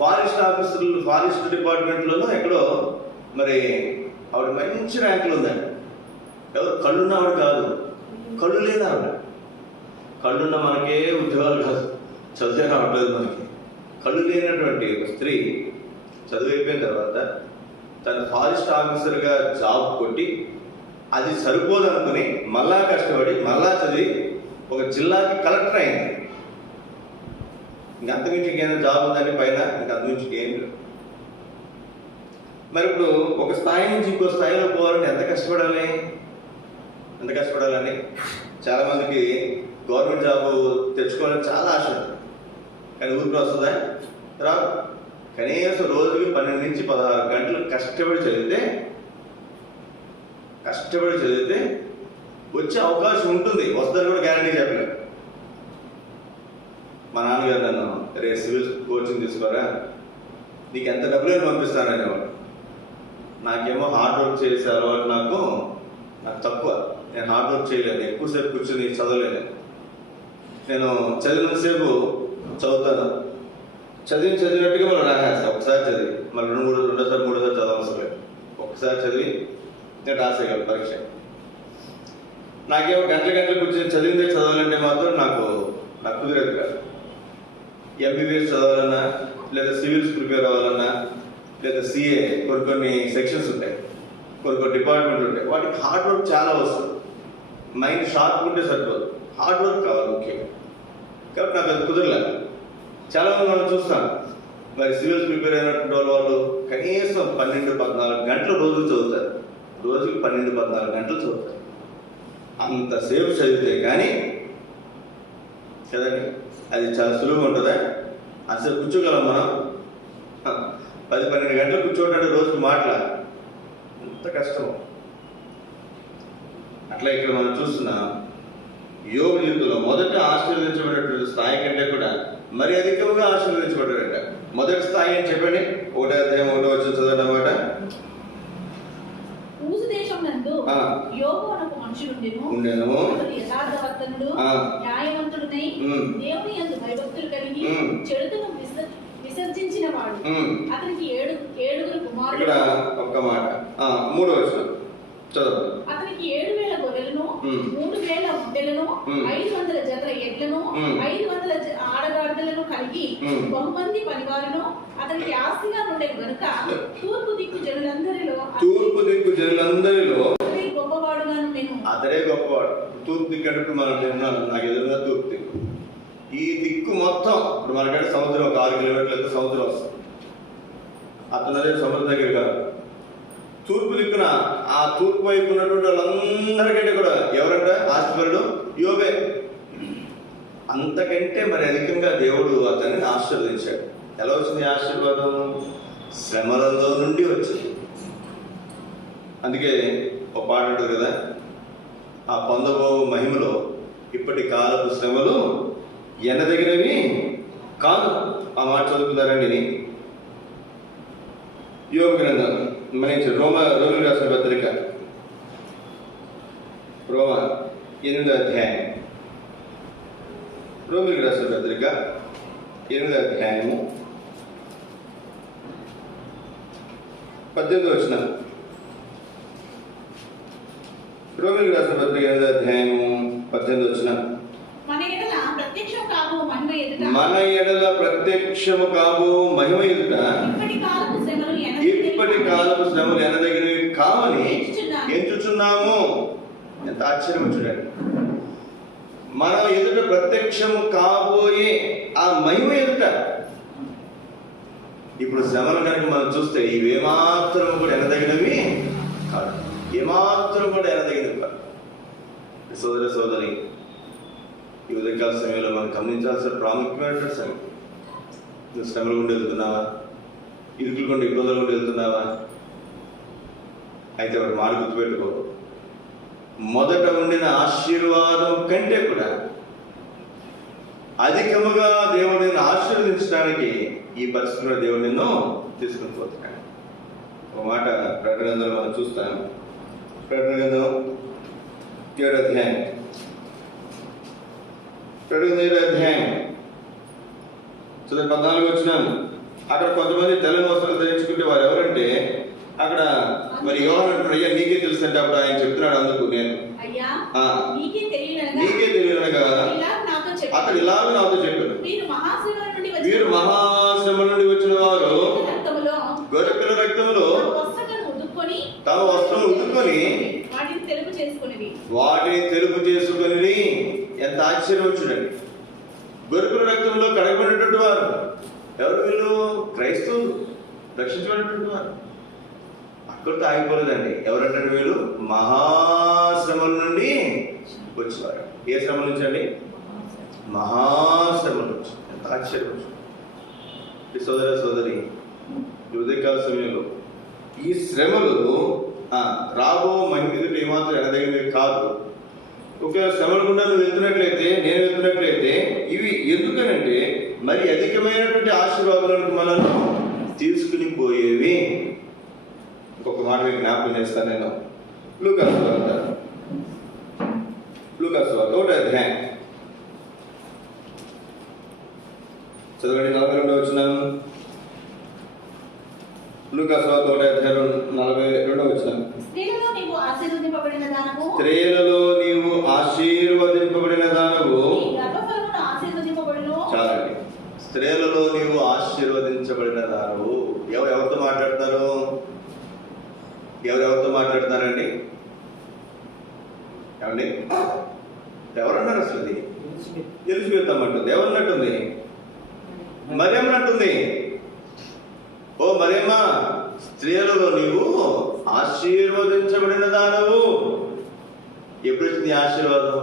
ఫారెస్ట్ ఆఫీసర్లు, ఫారెస్ట్ డిపార్ట్మెంట్లోనూ ఎక్కడో మరి ఆవిడ మంచి ర్యాంకులు ఉందండి. ఎవరు కళ్ళున్న ఆవిడ కాదు, కళ్ళు లేదు ఆవిడ. కళ్ళున్న మనకే ఉద్యోగాలు కాదు, చదివే రావట్లేదు మనకి. కళ్ళు లేనటువంటి ఒక స్త్రీ చదువు అయిపోయిన తర్వాత తను ఫారెస్ట్ ఆఫీసర్గా జాబ్ కొట్టి అది సరిపోదు అనుకుని మళ్ళా కష్టపడి మళ్ళా చదివి ఒక జిల్లాకి కలెక్టర్ అయింది. ఇంకంతమించి ఇంకేమైనా జాబ్ ఉందని పైన, ఇంకంతమించి ఏం లేదు. మరి ఇప్పుడు ఒక స్థాయి నుంచి ఇంకో స్థాయిలో పోవాలంటే ఎంత కష్టపడాలి, ఎంత కష్టపడాలని. చాలామందికి గవర్నమెంట్ జాబ్ తెచ్చుకోవాలని చాలా ఆశ ఉంది, కానీ ఊరికి వస్తుందా? రాదు. కనీసం రోజుకి 12 నుంచి 16 గంటలు కష్టపడి చదివితే వచ్చే అవకాశం ఉంటుంది. వస్తుందని కూడా గ్యారంటీ చెప్పలేదు. మా నాన్నగారు నన్ను, రే సివిల్ కోచింగ్ తీసుకోరా, నీకు ఎంత డబ్బులు పంపిస్తాననేవాడు. నాకేమో హార్డ్ వర్క్ చేసే అలవాటు నాకు తక్కువ. నేను హార్డ్ వర్క్ చేయలేదు, ఎక్కువసేపు కూర్చొని చదవలేదు. నేను చదివినంతసేపు చదువుతాను, చదివినట్టుగా మళ్ళీ రాసేస్తాను. ఒకసారి చదివి మళ్ళీ రెండోసారి మూడోసారి చదవవసరం లేదు. ఒకసారి చదివి నేను రాసేయగలను పరీక్ష. నాకేమో గంటలు కూర్చొని చదివిందే చదవాలంటే మాత్రం నాకు కుదిరేది కాదు. ఎంబీబీఎస్ చదవాలన్నా, లేదా సివిల్స్ ప్రిపేర్ అవ్వాలన్నా, లేదా సిఏ, కొన్ని సెక్షన్స్ ఉంటాయి, కొన్ని డిపార్ట్మెంట్లు ఉంటాయి, వాటికి హార్డ్ వర్క్ చాలా వస్తుంది. మైండ్ షార్ప్ ఉంటే సరిపోదు, హార్డ్ వర్క్ కావాలి ముఖ్యంగా. కాబట్టి నాకు అది కుదరలేదు. చాలామంది మనం చూస్తాం, మరి సివిల్స్ ప్రిపేర్ అయినటువంటి వాళ్ళు కనీసం 12-14 గంటలు రోజు చదువుతారు. రోజుకి 12-14 గంటలు చదువుతారు. అంతసేపు చదివితే కానీ కదండి అది చాలా సులువుగా ఉంటుందా? అసలు కూర్చోగలం మనం? 10-12 గంటలు కూర్చోటంటే రోజుకి మాట్లాడాలి, ఎంత కష్టం. అట్లా ఇక్కడ మనం చూస్తున్నాం, యోగ జీవితంలో మొదట ఆశీర్వదించబడినటువంటి స్థాయి కంటే కూడా మరి అధికంగా ఆశీర్వదించబడ్డాడట. మొదటి స్థాయి అని చెప్పండి, 1వ అధ్యాయం 1వ వచనం చదవండి అన్నమాట. ఊసు దేశమునందు యోబు అను ఒక మనుషుడుండెను. అతడు యథార్థవర్తనుడు, న్యాయవంతుడునై దేవుని యందు భయభక్తులు కలిగి చెడును విసర్జించిన వాడు. అతనికి 7 కుమారులు. ఇక్కడ ఒక్క మాట, 3వ వచనం చదవండి. అతనికి అతనికి 7,000 గొర్రెలను 3,000 ఒంటెలను 500 జతల ఎడ్లను 500 ఆడగాడిదలను కలిగి బహుమంది పనివారును అతనికి ఆస్తిగా ఉండే గనుక తూర్పు దిక్కు జనులందరిలో గొప్పవాడుగా ఉండెను. అతడే గొప్పవాడు. తూర్పు దిక్కు అంటే మనం ఉన్నాను, నాకు ఎదురుగా తూర్పు దిక్కు. ఈ దిక్కు మొత్తం ఇప్పుడు మనకంటే సముద్రం ఒక 6 కిలోమీటర్లు అయితే సముద్రం వస్తుంది. అతనదే సముద్రం దగ్గర కాదు. తూర్పు దిక్కున ఆ తూర్పు వైపు ఉన్నటువంటి వాళ్ళందరికంటే కూడా ఎవరంటే ఆస్తిపరుడు యోబే. అంతకంటే మరి అధికంగా దేవుడు అతన్ని ఆశీర్వదించాడు. ఎలా వచ్చింది ఆశీర్వాదం? శ్రమలలో నుండి వచ్చింది. అందుకే ఒక పాట ఉంటుంది కదా, ఆ పొందబో మహిమలో ఇప్పటి కాలపు శ్రమలు ఎనదగినవి కాదు. ఆ మాట చదువుతున్నారండి. యోబు గ్రంథం మనిషి రోమిలకు రాసిన పత్రిక రోమ 8వ అధ్యాయం. రోమిలకు రాసిన పత్రిక 8వ అధ్యాయము 18వ వచనం. రోమిలకు రాసిన పత్రిక 8వ అధ్యాయము 18వ వచనం. మన ఎడల ప్రత్యక్షము కాబో మహిమ ఎదుట ఇప్పటి కాలపు శ్రమలు ఎనదగినవి కావని ఎంచుచున్నాము. ఎంత ఆశ్చర్యం చూడండి. మనం ఎదుట ప్రత్యక్షము కాబోయే ఆ మహిమ ఎదుట ఇప్పుడు శ్రమలు కనుక మనం చూస్తే ఇవేమాత్రం కూడా ఎనదగినవి కాదు. ఏమాత్రం కూడా ఎనదగినవి కాదు. సోదర సోదరి, ఈ ఉదయకాల సమయంలో మనం గమనించాల్సిన ప్రాముఖ్యమైన సమయం. నువ్వు శ్రమలు గుండి వెళ్తున్నావా? ఇరుకులు గుండి ఇబ్బందులు గుండి వెళ్తున్నావా? అయితే ఒకటి మాట గుర్తుపెట్టుకో, మొదట ఉండిన ఆశీర్వాదం కంటే కూడా అధికముగా దేవుడిని ఆశీర్వదించడానికి ఈ పరిస్థితిలో దేవుడు నిన్ను తీసుకుని పోతున్నాడు. ఒక మాట ప్రకటన గ్రంథంలో మనం చూస్తాం. ప్రకటన గ్రంథం 7వ అధ్యాయం. ప్రకటన 7వ అధ్యాయం 14 వచ్చినాను. అక్కడ కొంతమంది తెల్లని వస్త్రాలు ధరించుకుంటే వారు ఎవరంటే అక్కడ మరి యోహాను అయ్యా నీకే తెలుసు అంటే అప్పుడు ఆయన చెప్తున్నాడు. అందుకు నేను నీకే తెలియనగా అతడు ఇలాగ నాతో చెప్పాడు, వీరు మహాశ్రమ నుండి వచ్చిన వారు గొర్రెపిల్ల రక్తములో తమ వస్త్రం ఉదుక్కొని వాటిని తెలుపు చేసుకొని. ఎంత ఆశ్చర్యం చూడండి. గొర్రెపిల్ల రక్తంలో కడగబడినటువంటి వారు ఎవరు? వీళ్ళు క్రైస్తవులు, రక్షించబడినటువంటి వారు. అక్కడితో ఆగిపోలేదండి. ఎవరంటే వీళ్ళు మహాశ్రమల నుండి వచ్చేవారు. ఏ శ్రమ నుంచి అండి? మహాశ్రమ నుంచి. ఎంత ఆశ్చర్యం. సోదర సోదరి, ఉదయకాల సమయంలో ఈ శ్రమలు రాబో మహిమ ఎదుట ఏమాత్రం ఎనదగినవి కాదు. ఒకవేళ శ్రమల గుండా నువ్వు వెళ్తున్నట్లయితే, నేను వెళ్తున్నట్లయితే ఇవి ఎందుకనంటే మరి అధికమైనటువంటి ఆశీర్వాదాలకు మనల్ని తీసుకుని పోయేవి. ఇంకొక మాట మీకు జ్ఞాపకం చేస్తాను నేను. లూకాసు వార్త 1వ అధ్యాయం చదవండి. 42వ వచనం. లూకాసు వార్త 1వ అధ్యాయం 42వ వచనం. స్త్రీలలో నీవు ఆశీర్వదింపబడిన దానవు చాలండి. స్త్రీలలో నీవు ఆశీర్వదించబడిన దానవు. ఎవరితో మాట్లాడతారు? ఎవరెవరితో మాట్లాడతారండి? ఏమండి? ఎవరన్నారు అసలు? అది ఎలిజబెత్ అమ్మంటుంది. ఎవరన్నట్టుంది? మరియమ్మన్నట్టుంది. ఓ మరియమ్మ, స్త్రీలలో నీవు ఆశీర్వదించబడిన దానవు. ఎప్పుడు వచ్చింది ఆశీర్వాదం?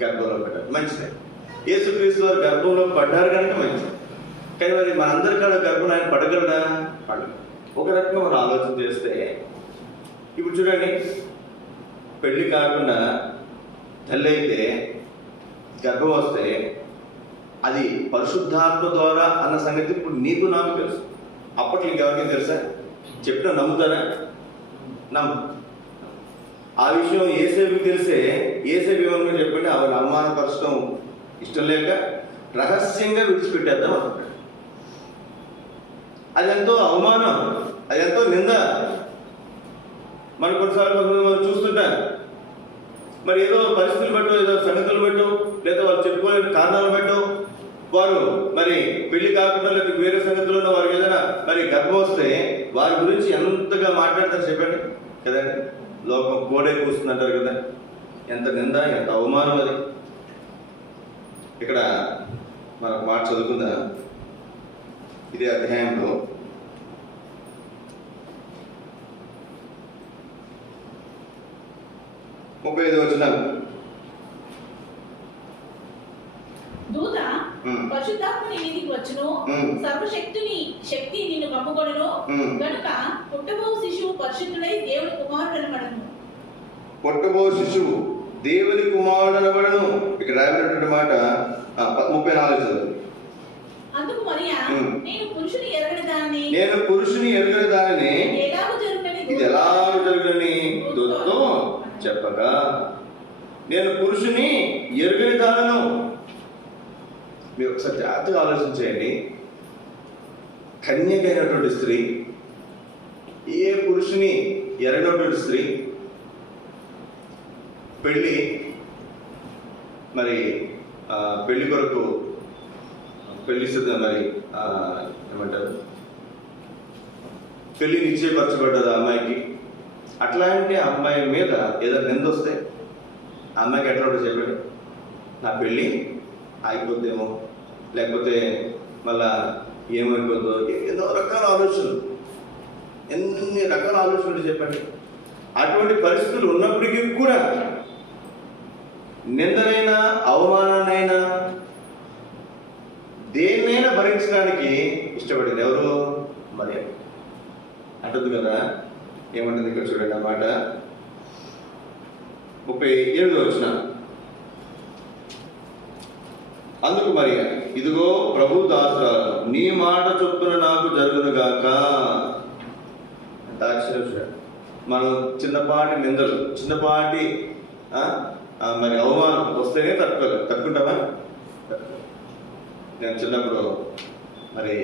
గర్భంలో పడ్డారు. మంచిదే. యేసుక్రీస్తు వారు గర్భంలో పడ్డారు కనుక మంచిది. కానీ మరి మనందరి కాడ గర్భంలో ఆయన పడగలడా? పడగలడు. ఒక రకంగా మనం ఆలోచన చేస్తే ఇప్పుడు చూడండి, పెళ్లి కాకుండా తల్లి అయితే గర్భం వస్తే అది పరిశుద్ధాత్మ ద్వారా అన్న సంగతి ఇప్పుడు నీకు నాకు తెలుసు. అప్పట్లో ఇంకెవరికి తెలుసా? చెప్పినా నమ్ముతారా? ఆ విషయం ఏసేపుకి తెలిసే ఏసేపు ఏమనుకుని చెప్పండి, ఆవిడ అవమానపరచడం ఇష్టం లేక రహస్యంగా విడిచిపెట్టేద్దాం అనుకుంటాడు. అదెంతో అవమానం, అదెంతో నింద. మన కొన్నిసార్లు మనం చూస్తుంటాం. మరి ఏదో పరిస్థితులు బట్టో, ఏదో సంగతులు బట్టో, లేదా వాళ్ళు చెప్పుకోలేని కారణాలు బట్టో వారు మరి పెళ్లి కాకుండా లేదా వేరే సంగతుల్లో వారికి ఏదైనా మరి గర్భం వస్తే వారి గురించి ఎంతగా మాట్లాడతారు చెప్పండి కదండి. లోకం కోడే కూస్తుంది అంటారు కదా. ఎంత నింద, ఎంత అవమానం అది. ఇక్కడ మనకు మాట చదువుకుందా ఇదే అధ్యాయంలో 35వ వచనం. దూత పరిశుద్ధాత్మని మీదికి వచ్చును, సర్వశక్తుని శక్తి నిన్ను కమ్ముకొనును, గనుక పుట్టబో శిశువు పరిశుద్ధుడై దేవుని కుమారుడనబడును. పుట్టబో శిశువు దేవుని కుమారుడనబడును. ఇక్కడ రాయబడినటువంటి మాట 34 చదువు. అందుకు మరియా, నేను పురుషుని ఎరగని దానిని ఇది ఎలాగ జరుగునని దూతతో చెప్పగా, నేను పురుషుని ఎరుగని దానను. మీరు ఒకసారి జాగ్రత్తగా ఆలోచించేయండి. కన్యకైనటువంటి స్త్రీ, ఏ పురుషుని ఎరగనటువంటి స్త్రీ, పెళ్ళి మరి పెళ్లి కొరకు పెళ్లి మరి ఏమంటారు, పెళ్లి నిశ్చయపరచబడ్డది ఆ అమ్మాయికి. అట్లాంటి అమ్మాయి మీద ఏదైనా నింద వస్తే ఆ అమ్మాయికి ఎట్లా ఉంటుంది చెప్పండి. నా పెళ్ళి ఆగిపోద్దేమో, లేకపోతే మళ్ళా ఏమైపోద్దో, ఎన్నో రకాల ఆలోచనలు, ఎన్ని రకాల ఆలోచనలు చెప్పండి. అటువంటి పరిస్థితులు ఉన్నప్పటికీ కూడా నిందనైనా అవమానాన్నైనా దేన్నైనా భరించడానికి ఇష్టపడింది ఎవరు? మరియ అంటుంది కదా. ఏమంటుంది ఇక్కడ చూడండి అన్నమాట. 37వ వచనం. అందుకు మరియ, ఇదిగో ప్రభు దాసురాలు, నీ మాట చొప్పున నాకు జరుగునుగాక. ఆశ్చర్యం. మనం చిన్నపాటి నిందలు, చిన్నపాటి మరి అవమానం వస్తేనే తట్టుకుంటామా? నేను చిన్నప్పుడు మరి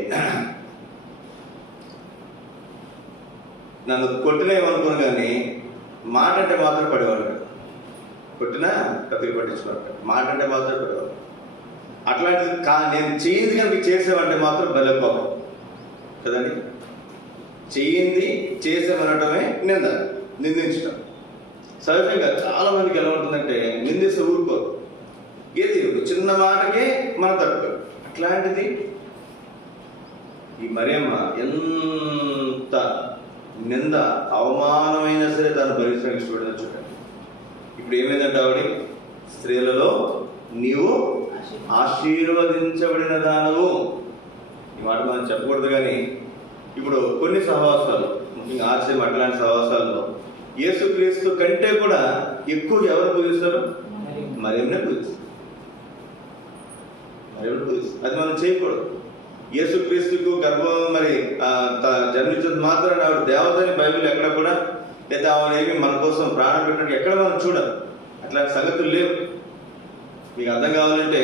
నన్ను కొట్టినేమనుకోను కానీ మాట అంటే మాత్రం పడేవాడు. కొట్టినా కత్తికి పట్టించుకున్నాడు, మాట అంటే మాత్రం పడేవాడు. అట్లాంటిది నేను చేయింది కనుక చేసేవంటే మాత్రం బలకోపం కదండి. చేయింది చేసేమనటమే నిందించడం. సహజంగా చాలా మందికి ఎలా ఉంటుందంటే నిందిస్తే ఊరుకోరు, ఏది చిన్న మాటకే మన తప్పు. అట్లాంటిది ఈ మరియమ్మ ఎంత నింద అవమానమైనా సరే దాన్ని భరించడానికి ఇష్టపడిందో చూడండి. ఇప్పుడు ఏమైందంటే ఆవిడ, స్త్రీలలో నీవు ఆశీర్వదించబడిన దానవు. ఈ మాట మనం చెప్పకూడదు కానీ ఇప్పుడు కొన్ని సహవాసాలు, ముఖ్యంగా ఆశ్చర్యం అట్లాంటి సహవాసాల్లో యేసుక్రీస్తు కంటే కూడా ఎక్కువ ఎవరు పూజిస్తారు? మరియమ్మనే పూజిస్తారు. అది మనం చేయకూడదు. యేసుక్రీస్తుకు గర్భం మరి జన్మించదు మాత్రం ఆవిడ దేవతని బైబిల్ ఎక్కడ కూడా, లేదా ఆవిడ ఏమి మన కోసం ప్రాణం పెట్టినట్టు ఎక్కడ మనం చూడాలి. అట్లాంటి సంగతులు లేవు. మీకు అర్థం కావాలంటే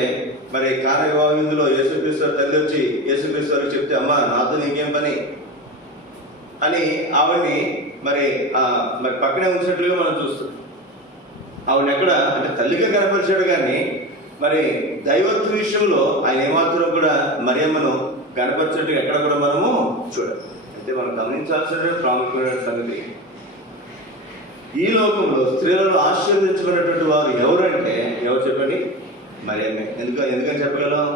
మరి కాన వివాహంలో యేసుక్రీస్తు తల్లి వచ్చి యేసుక్రీస్తు వారికి చెప్తే, అమ్మా నాతో నీకేం పని అని ఆవిడ్ని మరి పక్కనే ఉంచినట్లుగా మనం చూస్తాం. ఆవిడ ఎక్కడ అంటే తల్లిగా కనపరిచాడు కానీ మరి దైవత్వ విషయంలో ఆయన ఏమాత్రం కూడా మరియమ్మను కనపరిచినట్టుగా ఎక్కడ కూడా మనము చూడాలి. అయితే మనం గమనించాల్సిన ప్రాముఖ్యమైన సంగతి, ఈ లోకంలో స్త్రీలలో ఆశీర్వదించబడినటువంటి వారు ఎవరంటే ఎవరు చెప్పండి? మరియమ్మే. ఎందుకని చెప్పగలం?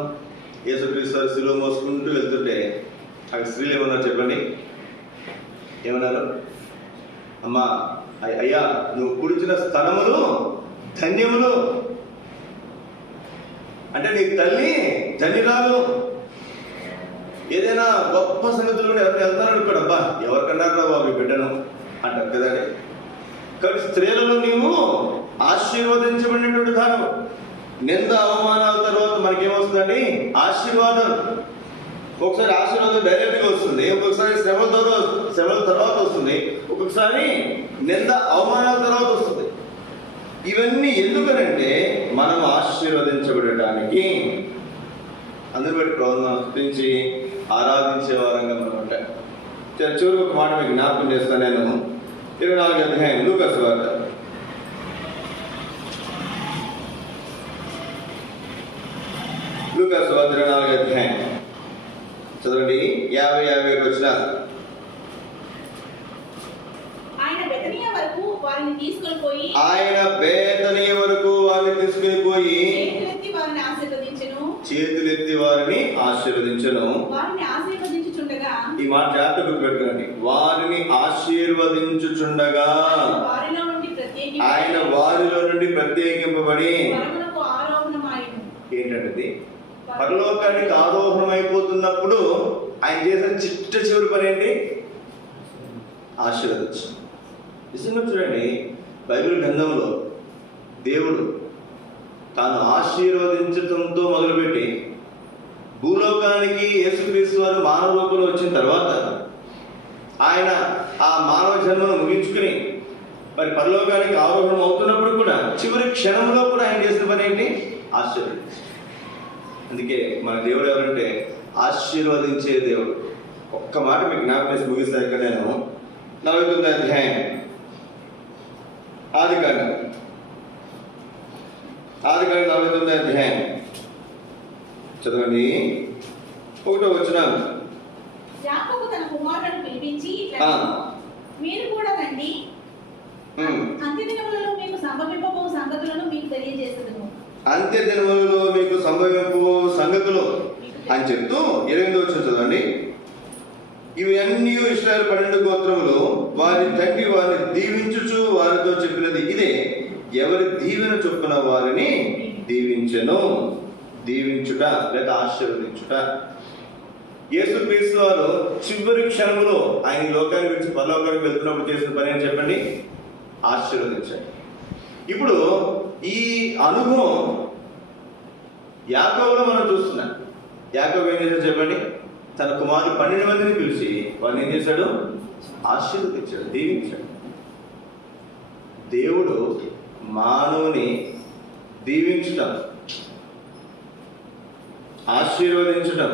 యేసుక్రీస్తు వారు శిలువ మోసుకుంటూ వెళ్తుంటే అక్కడ స్త్రీలు ఏమన్నారు చెప్పండి? ఏమన్నారు? అమ్మా అయ్యా, నువ్వు పుడిచిన స్థలములు ధన్యములు, అంటే నీ తల్లి ధన్యురాలు. ఏదైనా గొప్ప సంగతులు కూడా ఎవరికి వెళ్తాను ఇక్కడ, అబ్బా ఎవరికన్నారా బాబు బిడ్డను అంటారు కదండి. కాబట్టి స్త్రీలలో నీవు ఆశీర్వదించబడినటువంటి దానం. నింద అవమానాల తర్వాత మనకేమొస్తుందండి? ఆశీర్వాదం. ఒకసారి ఆశీర్వాదం డైరెక్ట్గా వస్తుంది, ఒక్కొక్కసారి శ్రమల తర్వాత వస్తుంది, ఒక్కొక్కసారి నింద అవమానాల తర్వాత వస్తుంది. ఇవన్నీ ఎందుకనంటే మనం ఆశీర్వదించబడటానికి. అందరూ బట్టి ప్రభువును స్తుతించి ఆరాధించే వారంగా మనం ఉంటాం. చివరికి ఒక మాట మీకు జ్ఞాపకం చేస్తాను. నేను 24 అధ్యాయం లూకా సువార్త. లూకా సువార్త 24 అధ్యాయం చదవండి. 50-51 వచనాలు. ఆయన బెతనియా వరకు వారిని తీసుకొని పోయి చేతులెత్తి వారిని ఆశీర్వదించెను. వారిని ఆశీర్వదించుచుండగా, ఈ మాట జాగ్రత్త గుర్తుపెట్టుకోండి. వారిని ఆశీర్వదించుచుండగా ఆయన వారిలో నుండి ప్రత్యేకింపబడి ఆరోహణమాయెను. ఏంటంటే పరలోకానికి ఆరోహణం అయిపోతున్నప్పుడు ఆయన చేసిన చిట్ట చివరి పని ఏంటి? ఆశీర్వదించు. నిజంగా చూడండి, బైబిల్ గ్రంథంలో దేవుడు తాను ఆశీర్వదించడంతో మొదలుపెట్టి భూలోకానికి యేసుక్రీస్తు వారు మానవ రూపంలో వచ్చిన తర్వాత ఆయన ఆ మానవ జన్మను ముగించుకుని మరి పరలోకానికి ఆరోహణం అవుతున్నప్పుడు కూడా చివరి క్షణంలో కూడా ఆయన చేసిన పని ఏంటి? ఆశీర్వదించు. అందుకే మన దేవుడు ఎవరంటే ఆశీర్వదించే దేవుడు. ఒక్క మాట మీకు జ్ఞాపకం చేసి ముగిస్తాను. ఇక్కడ నేను 49 అధ్యాయం ఆదికాండం 49 అధ్యాయం చదవండి. 1వ వచనం. యాకోబు తన కుమారులను పిలిపించి మీరు కూడా రండి, అంత్యదినములలో మీకు సంభవింపబో సంగతులను మీకు తెలియజేసేదను. అంత్యదినములలో మీకు సంభవింపు సంగతులు అని చెప్తూ 8వ వచనం చదవండి. ఇవి అన్నీ ఇశ్రాయేలు 12 గోత్రములు వారి తండ్రి వారిని దీవించుచు వారితో చెప్పినది ఇదే, ఎవరి దీవెన చొప్పున వారిని దీవించెను. దీవించుట లేదా ఆశీర్వదించుట. యేసుక్రీస్తు వారు చివరి క్షణంలో ఆయన లోకాన్ని విడిచి పరలోకానికి వెళ్తున్నప్పుడు చేసిన పని అని చెప్పండి? ఆశీర్వదించండి. ఇప్పుడు ఈ అనుభవం యాకోబులో మనం చూస్తున్నాం. యాకోబు ఏం చేశాడు చెప్పండి? తన కుమారుడు 12 మందిని పిలిచి వారిని ఏం చేశాడు? ఆశీర్వదించాడు, దీవించాడు. దేవుడు మానవుని దీవించటం, ఆశీర్వదించటం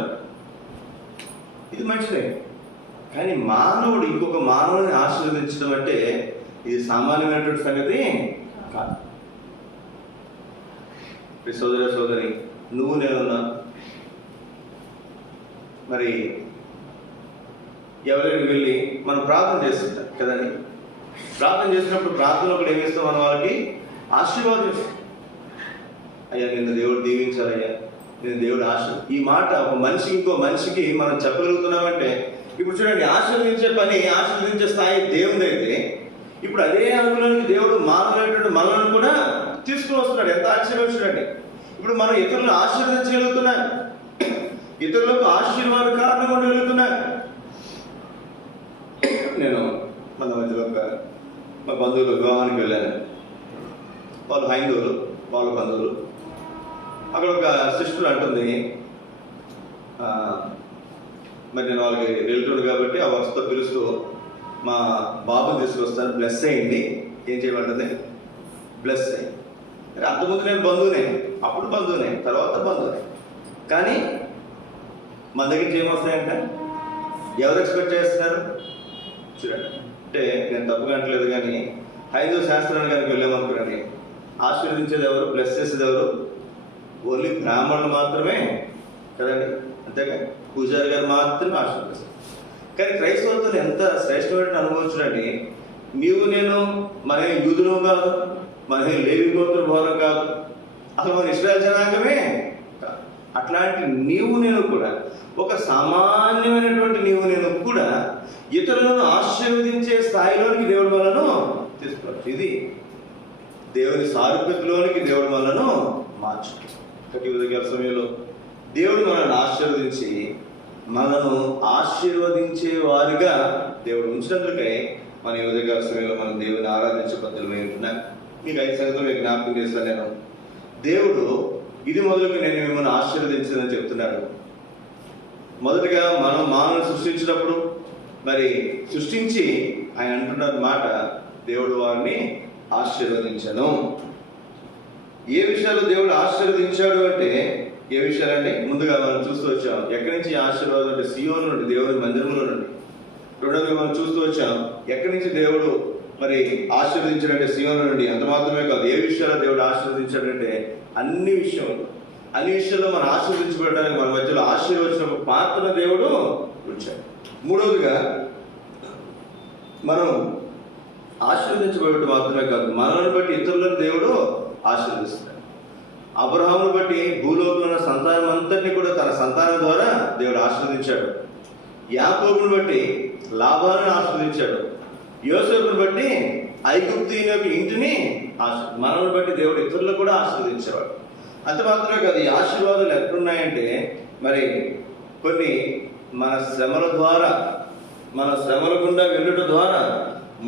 ఇది మంచిదే. కానీ మానవుడు ఇంకొక మానవుని ఆశీర్వదించడం అంటే ఇది సామాన్యమైనటువంటి సంగతి కాదు. సోదర సోదరి, నువ్వు నేనున్నా మరి ఎవరికి వెళ్ళి మనం ప్రార్థన చేస్తుంటాం కదండి. ప్రార్థన చేసినప్పుడు ప్రార్థనలో కూడా ఏమిస్తాం? మనం వాళ్ళకి ఆశీర్వాదం ఇస్తాం. అయ్యా నిన్ను దేవుడు దీవించాలయ్యా, నేను దేవుడు ఈ మాట ఒక మనిషికి ఇంకో మనిషికి మనం చెప్పగలుగుతున్నామంటే, ఇప్పుడు చూడండి, ఆశీర్వదించే పని, ఆశీర్వదించే స్థాయి దేవుడు అయితే ఇప్పుడు అదే అనుగుణానికి దేవుడు మానవులైనటువంటి మనలను కూడా తీసుకుని వస్తున్నాడు. ఎంత ఆశ్చర్యం చూడండి. ఇప్పుడు మనం ఇతరులను ఆశీర్వదించగలుగుతున్నాం, ఇతరులకు ఆశీర్వాద కారణంగా ఉండగలుగుతున్నాం. నేను మన మధ్యలో మా బంధువులు వివాహానికి వెళ్ళాను. వాళ్ళు హైందవులు, వాళ్ళ బంధువులు. అక్కడ ఒక సిస్టర్ అంటుంది, మరి నేను వాళ్ళకి రిలేటివ్ కాబట్టి ఆ వరుసతో పిలుస్తూ మా బాబుని తీసుకొస్తాను, బ్లెస్ అయ్యింది. ఏం చేయమంటుంది? బ్లెస్ అయ్యింది. అంతకుముందు నేను బంధువునే, అప్పుడు బంధువునే, తర్వాత బంధువునే. కానీ మన దగ్గరికి ఏమొస్తాయంటే ఎవరు ఎక్స్పెక్ట్ చేస్తున్నారు చూడండి. అంటే నేను తప్పుగా అంటలేదు, కానీ హైందవ శాస్త్రాన్ని కనుక వెళ్ళామనుకోండి, ఆశీర్వదించేది ఎవరు? బ్లెస్ చేసేది ఎవరు? ఓన్లీ బ్రాహ్మణులు మాత్రమే కదండి, అంతేగా పూజారి గారు మాత్రమే ఆశీర్వదిస్తారు. కానీ క్రైస్తవులతో ఎంత శ్రేష్టమైన అనుభవం చూడండి. నీవు నేను మన యూదులు కాదు, మన లేవి గోత్ర భవనం కాదు, అసలు మన ఇశ్రాయేలు జనాంగమే కాదు. అట్లాంటి నీవు నేను కూడా, ఒక సామాన్యమైనటువంటి నీవు నేను కూడా ఇతరులను ఆశీర్వదించే స్థాయిలోనికి దేవుడు మనను తీసుకోవచ్చు. ఇది దేవుని సారూప్యతలోనికి దేవుడు మనను మార్చు. ఉదయ సమయంలో దేవుడు మనల్ని ఆశీర్వదించి మనను ఆశీర్వదించే వారిగా దేవుడు ఉంచినందుకే మన ఉదయ సమయంలో మనం దేవుని ఆరాధించే పద్ధతులు ఉంటున్నాం. మీకు 5 సంగతులు మీకు జ్ఞాపకం చేస్తాను. నేను దేవుడు ఇది మొదలుగా నేను మిమ్మల్ని ఆశీర్వదించిందని చెప్తున్నాడు. మొదటిగా మనం మానవుని సృష్టించినప్పుడు మరి సృష్టించి ఆయన అంటున్న మాట, దేవుడు వారిని ఆశీర్వదించను. ఏ విషయాలు దేవుడు ఆశీర్వదించాడు అంటే ఏ విషయాలండి? ముందుగా మనం చూస్తూ వచ్చాం. ఎక్కడి నుంచి ఆశీర్వాదం అంటే సియోను నుండి, దేవుని మందిరంలో నుండి. రెండోది మనం చూస్తూ వచ్చాం, ఎక్కడి నుంచి దేవుడు మరి ఆశీర్వదించాడంటే సీయోను నుండి అంత మాత్రమే కాదు, ఏ విషయాల్లో దేవుడు ఆశీర్వదించాడంటే అన్ని విషయాల్లో మనం ఆశీర్వదించబడడానికి మన మధ్యలో ఆశీర్వచన పాత్ర దేవుడు ఉంచాడు. మూడవదిగా మనం ఆశీర్వదించబడటం మాత్రమే కాదు, మనల్ని బట్టి ఇతరులను దేవుడు ఆశీర్వదిస్తాడు. అబ్రహామును బట్టి భూలోకంలో ఉన్న సంతానం అంతటినీ కూడా తన సంతానం ద్వారా దేవుడు ఆశీర్వదించాడు. యాకోబును బట్టి లాభాలను ఆశీర్వదించాడు. యోసేపును బట్టి ఐగుప్తీయుని యొక్క ఇంటిని మనల్ని బట్టి దేవుడు ఇతరులు కూడా ఆశీర్వదించేవాడు. అంత మాత్రమే కాదు, ఈ ఆశీర్వాదాలు ఎక్కడున్నాయంటే మరి కొన్ని మన శ్రమల గుండా వెళ్ళడం ద్వారా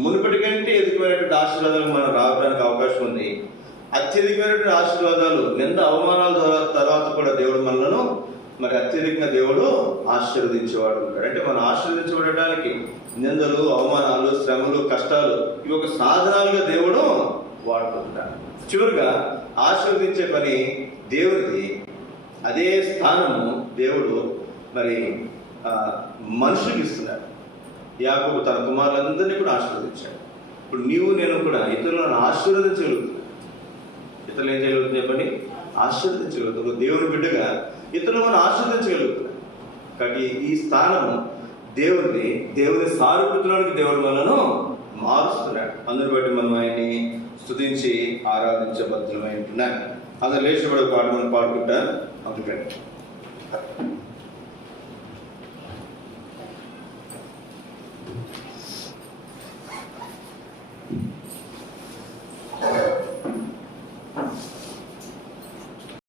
మునుపటి కంటే ఎదుగుమైనటువంటి ఆశీర్వాదాలు మనం రావడానికి అవకాశం ఉంది. అత్యధికమైనటువంటి ఆశీర్వాదాలు నింద అవమానాల తర్వాత కూడా దేవుడు మనలను మరి అత్యధికంగా దేవుడు ఆశీర్వదించేవాడు ఉంటాడు. అంటే మనం ఆశీర్వదించబడడానికి నిందలు, అవమానాలు, శ్రమలు, కష్టాలు ఇవి ఒక సాధనాలుగా దేవుడు వాడుకుంటాడు. చివరిగా ఆశీర్వదించే పని దేవుడిది. అదే స్థానము దేవుడు మరి మనుషులకు ఇస్తున్నాడు. యాకోబు తన కుమారులందరినీ కూడా ఆశీర్వదించాడు. ఇప్పుడు నీవు నేను కూడా ఇతరులను ఆశీర్వదించగలుగుతున్నాను. ఇతరులు ఏం చేయగలుగుతుంది చెప్పండి? ఆశీర్వదించగలుగుతారు. దేవుని బిడ్డగా ఇతరులు మనం ఆశీర్వదించగలుగుతున్నాం. కాబట్టి ఈ స్థానము దేవుని సారూప్యతలోనికి దేవుడు మనను మారుస్తున్నాడు. అందుని బట్టి మనం ఆయన్ని స్తుతించి ఆరాధించబద్ధమై ఉంటున్నాం. అందరు లేచిపడే పాట మనం పాడుకుంటా అందుకని